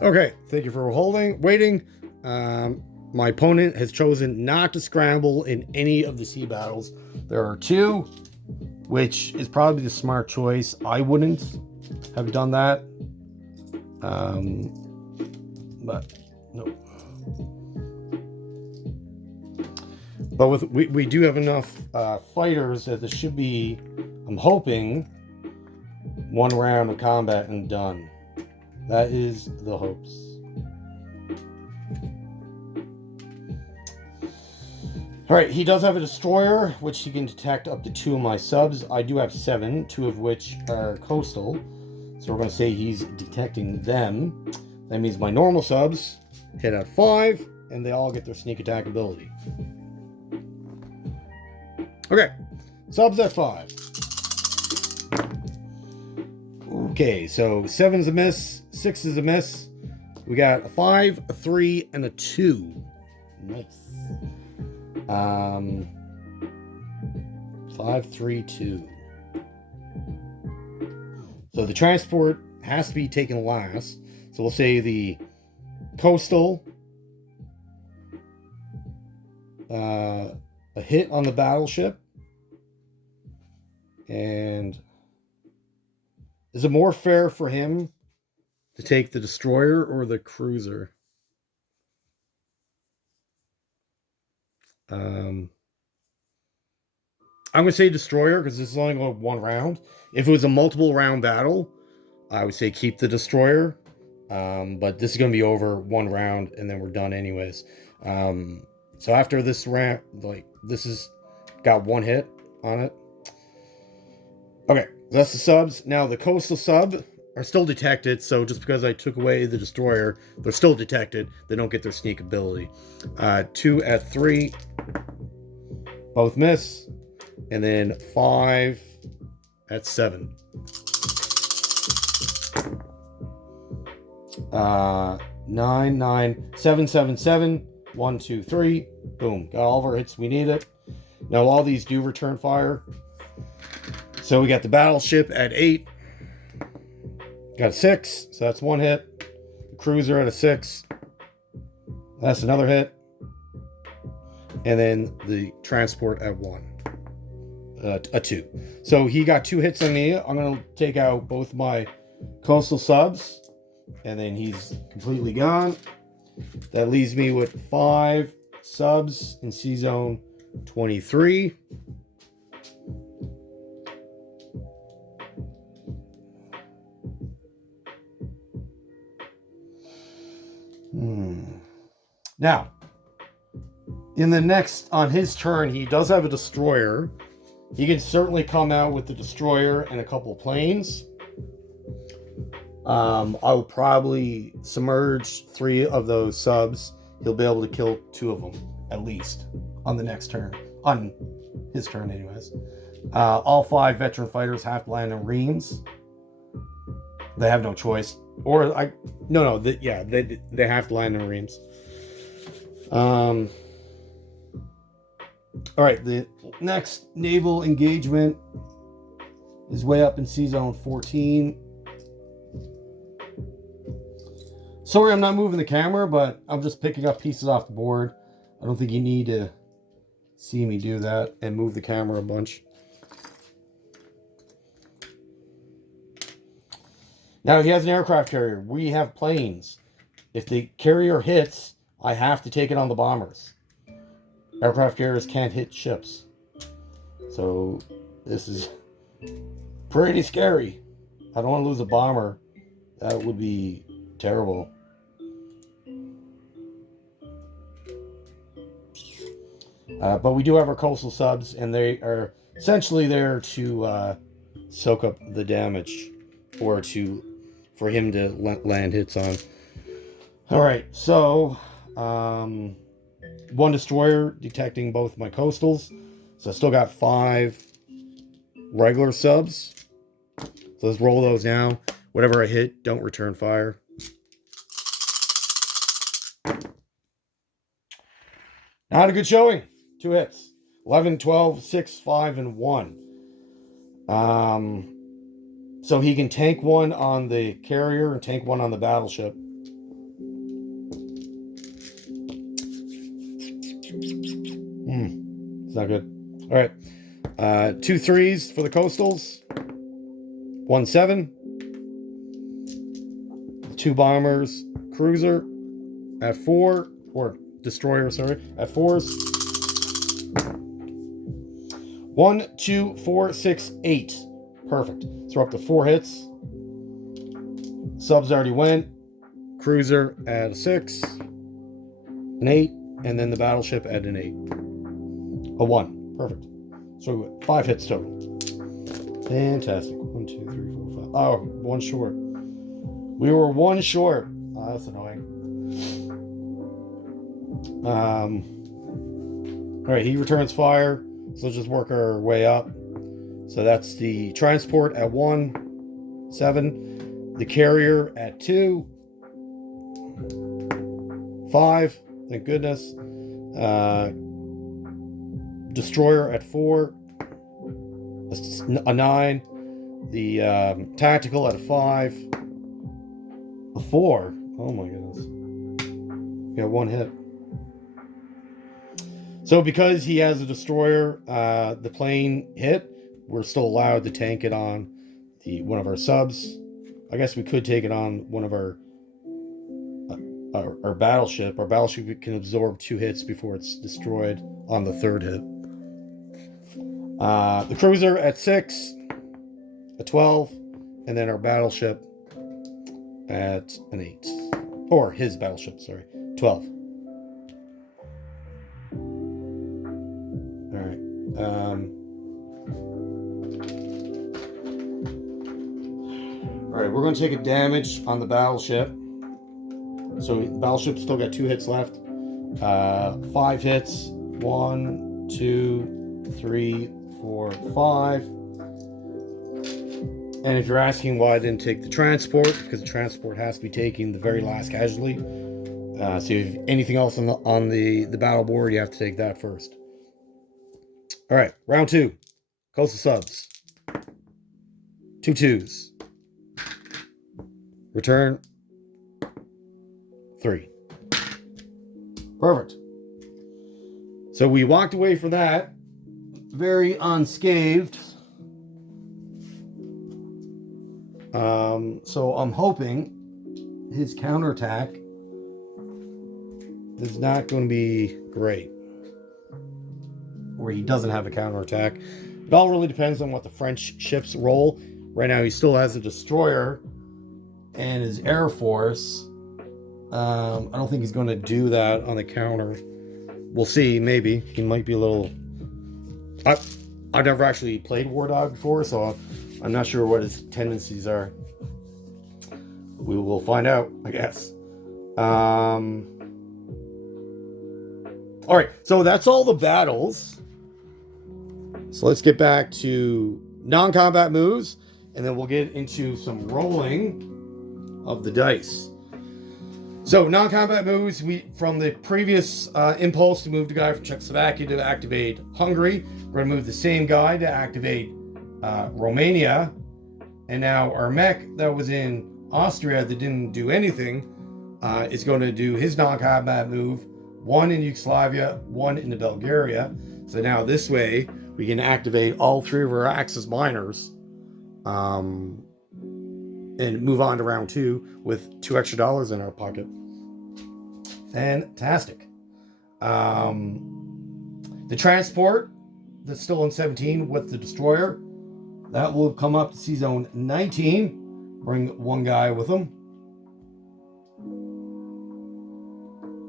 Okay, thank you for waiting. My opponent has chosen not to scramble in any of the sea battles. There are 2, which is probably the smart choice. I wouldn't have done that. But no. But we do have enough fighters that this should be, I'm hoping, 1 round of combat and done. That is the hopes. All right, he does have a destroyer, which he can detect up to 2 of my subs. I do have 7, 2 of which are coastal. So we're going to say he's detecting them. That means my normal subs hit at 5, and they all get their sneak attack ability. Okay, subs at 5. Okay, so 7's a miss, 6 is a miss. We got a 5, a 3, and a 2. Nice. 5, 3, 2. So the transport has to be taken last. So we'll say the coastal, a hit on the battleship, And is it more fair for him to take the destroyer or the cruiser? I'm going to say destroyer because this is only going one round. If it was a multiple round battle, I would say keep the destroyer. But this is going to be over one round and then we're done anyways. So after this round, like this has got one hit on it. Okay, that's the subs. Now the coastal sub are still detected, so just because I took away the destroyer, they're still detected. They don't get their sneak ability. 2 at 3, both miss, and then 5 at 7. 9, 9, 7, 7, 7, 1, 2, 3. Boom, got all of our hits we needed. Now all these do return fire. So we got the battleship at 8. Got a 6, so that's one hit. The cruiser at a 6. That's another hit. And then the transport at 1. A 2. So he got 2 hits on me. I'm going to take out both my coastal subs. And then he's completely gone. That leaves me with 5 subs in Sea Zone 23. Now, in the next, on his turn, he does have a destroyer. He can certainly come out with the destroyer and a couple planes. I'll probably submerge 3 of those subs. He'll be able to kill 2 of them, at least, on the next turn. On his turn, anyways. All 5 veteran fighters have to land in Reams. They have no choice. Or, they have to land in Reams. All right, the next naval engagement is way up in Sea Zone 14. Sorry, I'm not moving the camera, but I'm just picking up pieces off the board. I don't think you need to see me do that and move the camera a bunch. Now he has an aircraft carrier. We have planes. If the carrier hits, I have to take it on the bombers. Aircraft carriers can't hit ships. So this is pretty scary. I don't want to lose a bomber. That would be terrible. But we do have our coastal subs, and they are essentially there to soak up the damage, or for him to land hits on. All right, so 1 destroyer detecting both my coastals, so I still got 5 regular subs. So let's roll those now. Whatever I hit, don't return fire. Not a good showing. 2 hits. 11, 12, 6, 5, and 1. So he can tank 1 on the carrier and tank 1 on the battleship. It's not good. All right. 2 3s for the coastals. 1 7. 2 bombers. Cruiser at 4. Or destroyer, sorry. At 4s. 1, 2, 4, 6, 8. Perfect. So we're up to 4 hits. Subs already went. Cruiser at a 6. An 8. And then the battleship at an 8. A 1. Perfect. So we went 5 hits total. Fantastic. 1, 2, 3, 4, 5. Oh, 1 short. We were 1 short. Oh, that's annoying. Alright, he returns fire. So let's just work our way up. So that's the transport at 1, 7. The carrier at 2. 5. Thank goodness. Destroyer at 4. A 9. The tactical at a 5. A 4. Oh my goodness. Yeah, 1 hit. So because he has a destroyer, the plane hit, we're still allowed to tank it on one of our subs. I guess we could take it on one of our battleship. Our battleship can absorb 2 hits before it's destroyed on the 3rd hit. The cruiser at 6, a 12, and then our battleship at an 8. Or his battleship, sorry, 12. All right. All right, we're going to take a damage on the battleship. So the battleship's still got 2 hits left. 5 hits. 1, 2, 3, 4, 5. And if you're asking why I didn't take the transport, because the transport has to be taking the very last casualty. So if anything else on the battle board, you have to take that first. All right, round 2. Coastal subs. 2 2s. Return. 3. Perfect. So we walked away from that very unscathed. So I'm hoping his counterattack is not going to be great. Or he doesn't have a counterattack. It all really depends on what the French ships roll. Right now he still has a destroyer and his Air Force. I don't think he's going to do that on the counter. We'll see, maybe. He might be a little... I've never actually played War Dog before, so I'm not sure what his tendencies are. We will find out, I guess. All right, so that's all the battles. So let's get back to non-combat moves, and then we'll get into some rolling of the dice. So non-combat moves, from the previous impulse to move the guy from Czechoslovakia to activate Hungary, we're going to move the same guy to activate Romania, and now our mech that was in Austria that didn't do anything is going to do his non-combat move, 1 in Yugoslavia, 1 in Bulgaria. So now this way we can activate all 3 of our Axis miners and move on to round 2 with $2 extra in our pocket. Fantastic. The transport that's still in 17 with the destroyer, that will come up to Sea Zone 19. Bring 1 guy with him.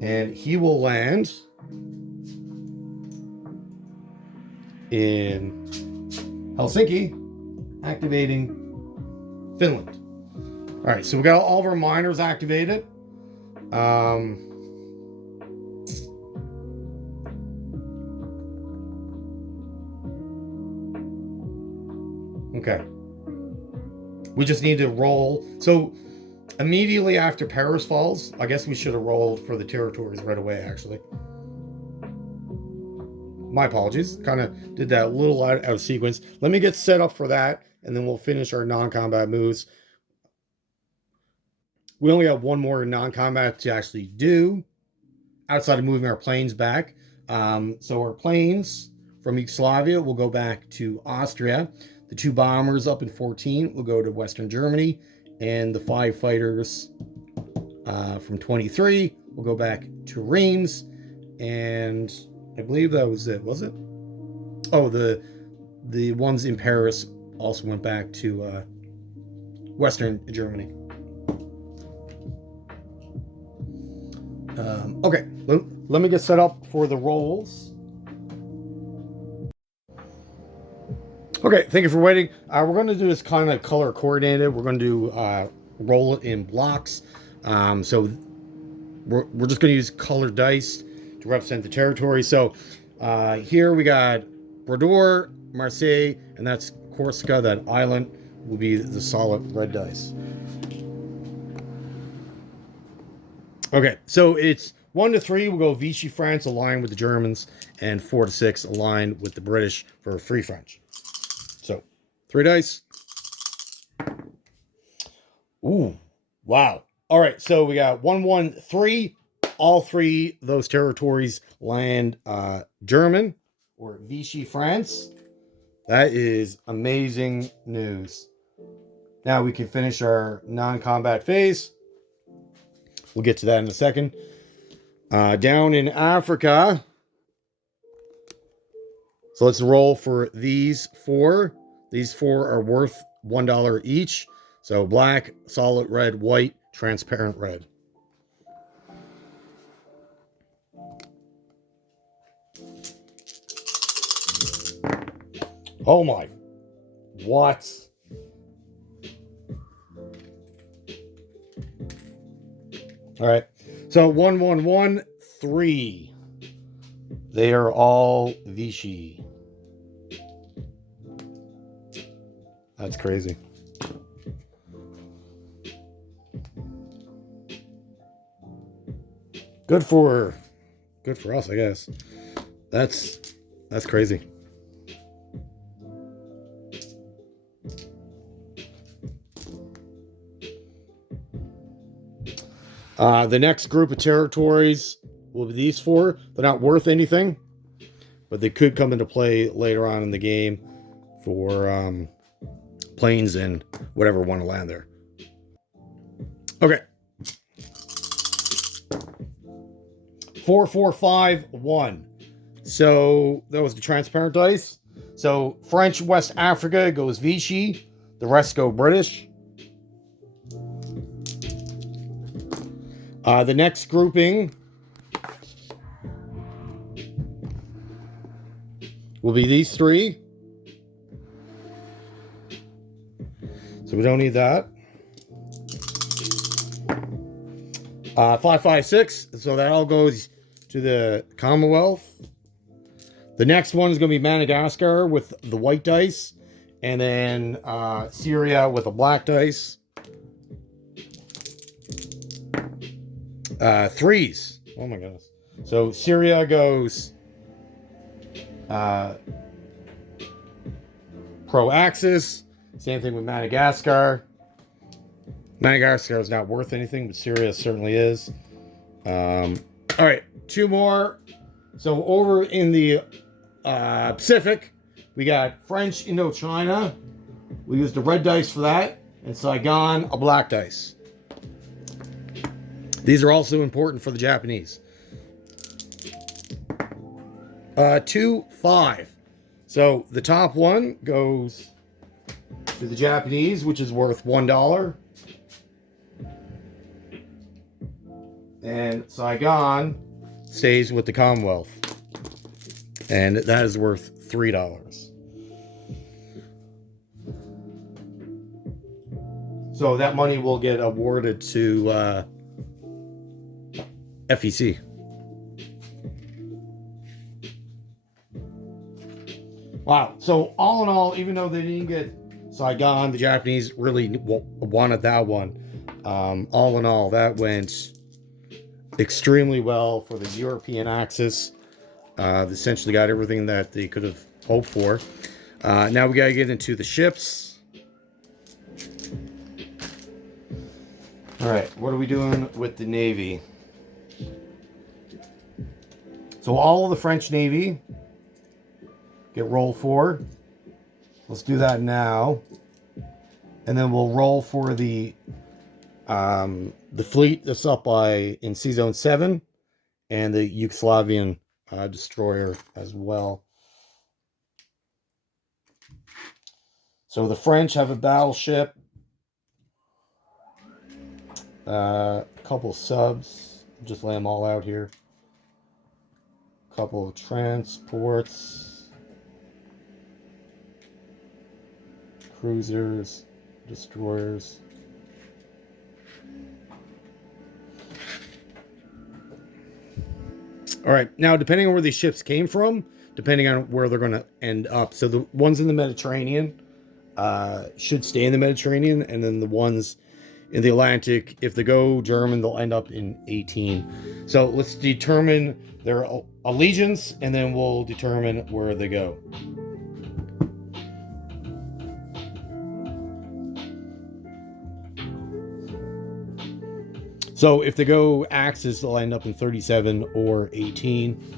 And he will land in Helsinki, activating Finland. All right, so we got all of our miners activated. Okay. We just need to roll. So immediately after Paris falls, I guess we should have rolled for the territories right away, actually. My apologies. Kind of did that a little out of sequence. Let me get set up for that, and then we'll finish our non-combat moves. We only have 1 more non-combat to actually do outside of moving our planes back. So our planes from Yugoslavia will go back to Austria. The 2 bombers up in 14 will go to Western Germany, and the 5 fighters from 23 will go back to Reims, and I believe that was it, was it? Oh, the ones in Paris also went back to Western Germany. Okay, let me get set up for the rolls. Okay, thank you for waiting. We're going to do this kind of color coordinated. We're going to do roll it in blocks. So we're just going to use colored dice to represent the territory. So here we got Brodeur, Marseille, and that's Corsica. That island will be the solid red dice. Okay, so it's 1 to 3 will go Vichy France aligned with the Germans, and 4 to 6 aligned with the British for Free French. So 3 dice. Ooh, wow. All right, so we got 1, 1, 3. All 3 of those territories land German or Vichy France. That is amazing news. Now we can finish our non-combat phase. We'll get to that in a second. Down in Africa. So let's roll for these four. These four are worth $1 each. So black, solid red, white, transparent red. Oh my. What? All right. So 1113. They are all Vichy. That's crazy. Good for us, I guess. That's crazy. The next group of territories will be these four. They're not worth anything, but they could come into play later on in the game for planes and whatever want to land there. Okay. 4-4-5-1. So that was the transparent dice. So French West Africa goes Vichy. The rest go British. The next grouping will be these three. So we don't need that. 5-5-6. So that all goes to the Commonwealth. The next one is going to be Madagascar with the white dice. And then Syria with the black dice. Threes. Oh my goodness. So Syria goes pro-Axis. Same thing with Madagascar. Madagascar is not worth anything, but Syria certainly is. All right, two more. So over in the Pacific, we got French Indochina. We used the red dice for that. And Saigon, a black dice. These are also important for the Japanese. 2-5. So the top one goes to the Japanese, which is worth $1. And Saigon stays with the Commonwealth. And that is worth $3. So that money will get awarded to FEC. Wow. So all in all, even though they didn't get Saigon, the Japanese really wanted that one. All in all, that went extremely well for the European Axis. They essentially got everything that they could have hoped for. Now we got to get into the ships. All right, what are we doing with the Navy? So all of the French Navy get roll for. Let's do that now. And then we'll roll for the fleet that's up in Sea Zone 7 and the Yugoslavian destroyer as well. So the French have a battleship, a couple subs, just lay them all out here. Couple of transports, cruisers, destroyers. All right, now depending on where these ships came from, depending on where they're going to end up. So the ones in the Mediterranean should stay in the Mediterranean, and then the ones in the Atlantic, if they go German, they'll end up in 18. So let's determine their allegiance, and then we'll determine where they go. So if they go Axis, they'll end up in 37 or 18.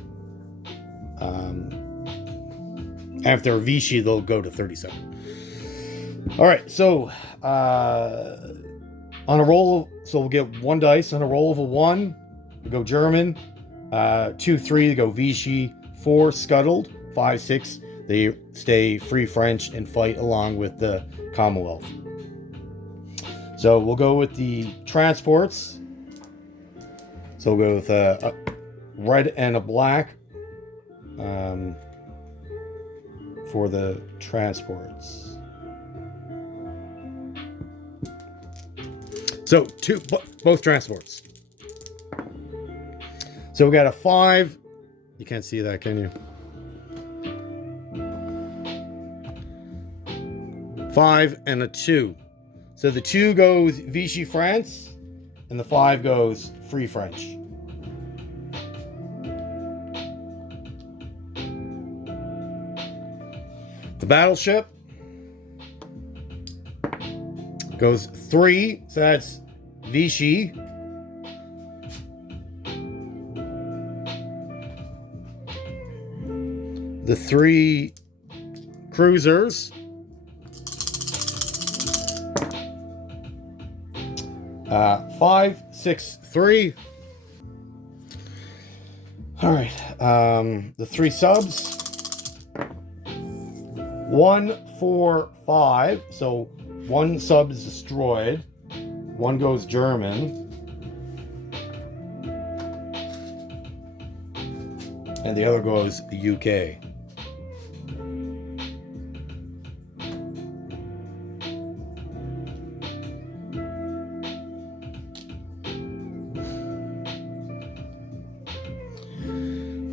And if they're Vichy, they'll go to 37. All right, so on a roll, so we'll get 1 dice. On a roll of a 1, we go German. 2, 3, they go Vichy. 4, scuttled. 5, 6, they stay Free French and fight along with the Commonwealth. So we'll go with the transports. So we'll go with a red and a black for the transports. So both transports. So we got a 5. You can't see that, can you? 5 and a 2. So the 2 goes Vichy France, and the 5 goes Free French. The battleship goes 3, so that's Vichy. The 3 cruisers. 5, 6, 3. All right. The 3 subs. 1, 4, 5. So 1 sub is destroyed. 1 goes German. And the other goes UK.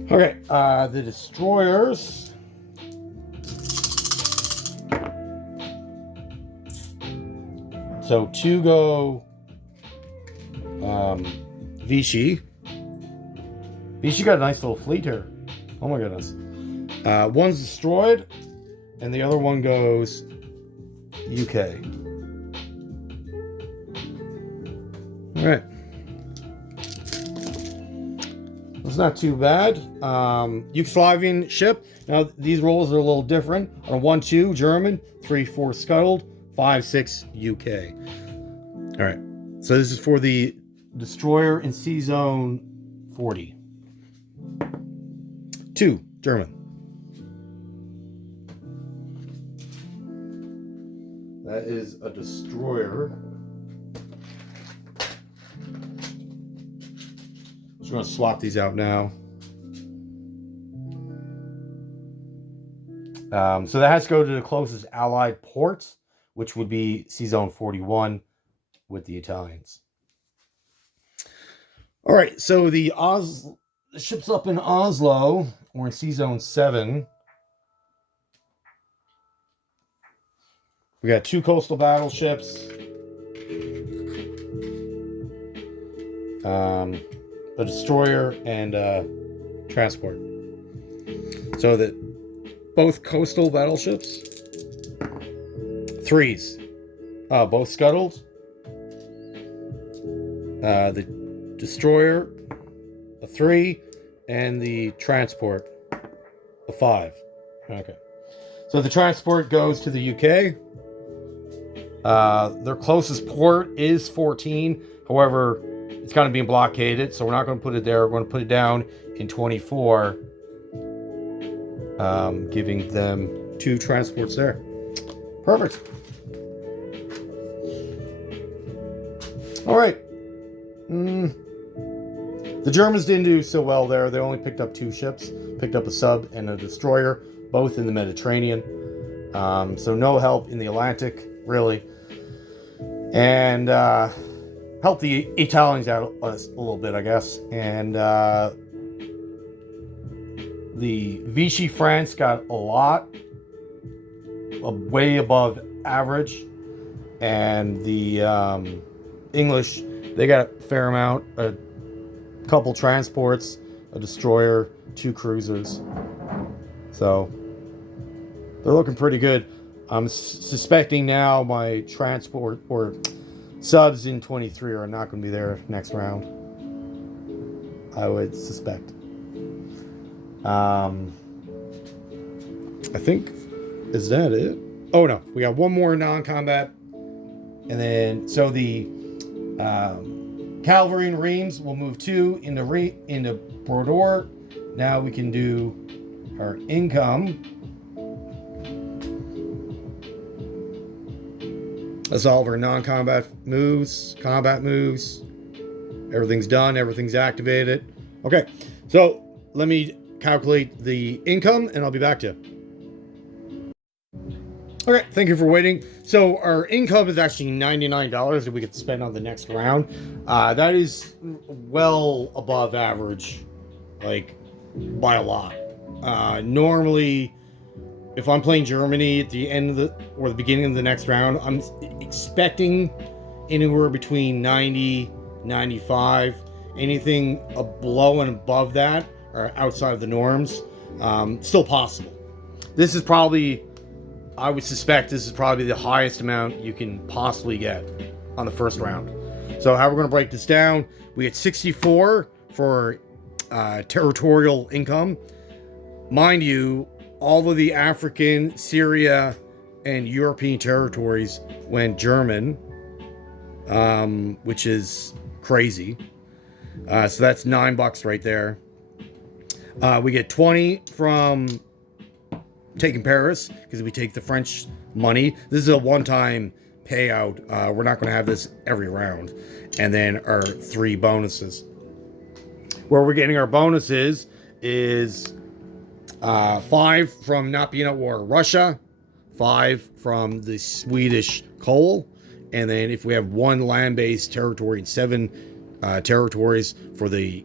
Okay, the destroyers. So 2 go Vichy. Vichy got a nice little fleet here. Oh my goodness. 1's destroyed, and the other one goes UK. All right. It's not too bad. Yugoslavian ship. Now these rolls are a little different. On a 1, 2 German, 3, 4 scuttled, 5, 6 UK. All right. So this is for the destroyer in Sea Zone 40. 2 German. That is a destroyer. Just going to swap these out now. So that has to go to the closest Allied port, which would be Sea Zone 41 with the Italians. All right, so the ship's up in Oslo, or in Sea Zone 7. We got 2 coastal battleships. A destroyer and a transport. So that both coastal battleships, 3s, both scuttled. The destroyer, a 3, and the transport, a 5. Okay. So the transport goes to the UK. Their closest port is 14. However, it's kind of being blockaded, so we're not going to put it there. We're going to put it down in 24, giving them 2 transports there. Perfect. All right. The Germans didn't do so well there. They only picked up 2 ships, picked up a sub and a destroyer, both in the Mediterranean. So no help in the Atlantic, really. And helped the Italians out a little bit, I guess. And the Vichy France got a lot, way above average. And the English, they got a fair amount, a couple transports, a destroyer, 2 cruisers. So they're looking pretty good. I'm suspecting now my transport or subs in 23 are not going to be there next round. I would suspect. I think, is that it? Oh no, we got one more non-combat. And then, so the cavalry and Reims will move 2 into Brodeur. Now we can do our income. That's all of our non-combat moves, combat moves. Everything's done, everything's activated. Okay, so let me calculate the income and I'll be back to you. Okay, thank you for waiting. So our income is actually $99 that we could spend on the next round. That is well above average, like by a lot. Normally, if I'm playing Germany at the end of the beginning of the next round, I'm expecting anywhere between 90, 95. Anything below and above that or outside of the norms, still possible. This is probably, I would suspect this is probably the highest amount you can possibly get on the first round. So how we're going to break this down, we get 64 for territorial income. Mind you, all of the African, Syria, and European territories went German, which is crazy. So that's $9 right there. We get 20 from taking Paris because we take the French money. This is a one-time payout. We're not going to have this every round. And then our 3 bonuses. Where we're getting our bonuses is 5 from not being at war with Russia, 5 from the Swedish coal, and then if we have 1 land-based territory and 7 territories for the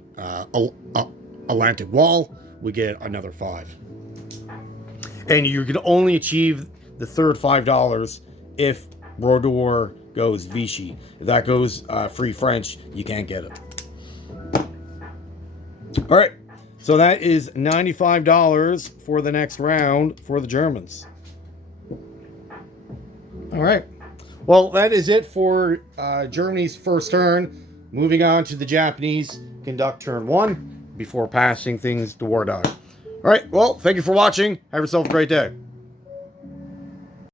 Atlantic Wall, we get another 5. And you can only achieve the third $5 if Brodeur goes Vichy. If that goes Free French, you can't get it. All right, so that is $95 for the next round for the Germans. All right, well, that is it for Germany's first turn. Moving on to the Japanese, conduct turn 1 before passing things to War Dog. All right, well, thank you for watching. Have yourself a great day.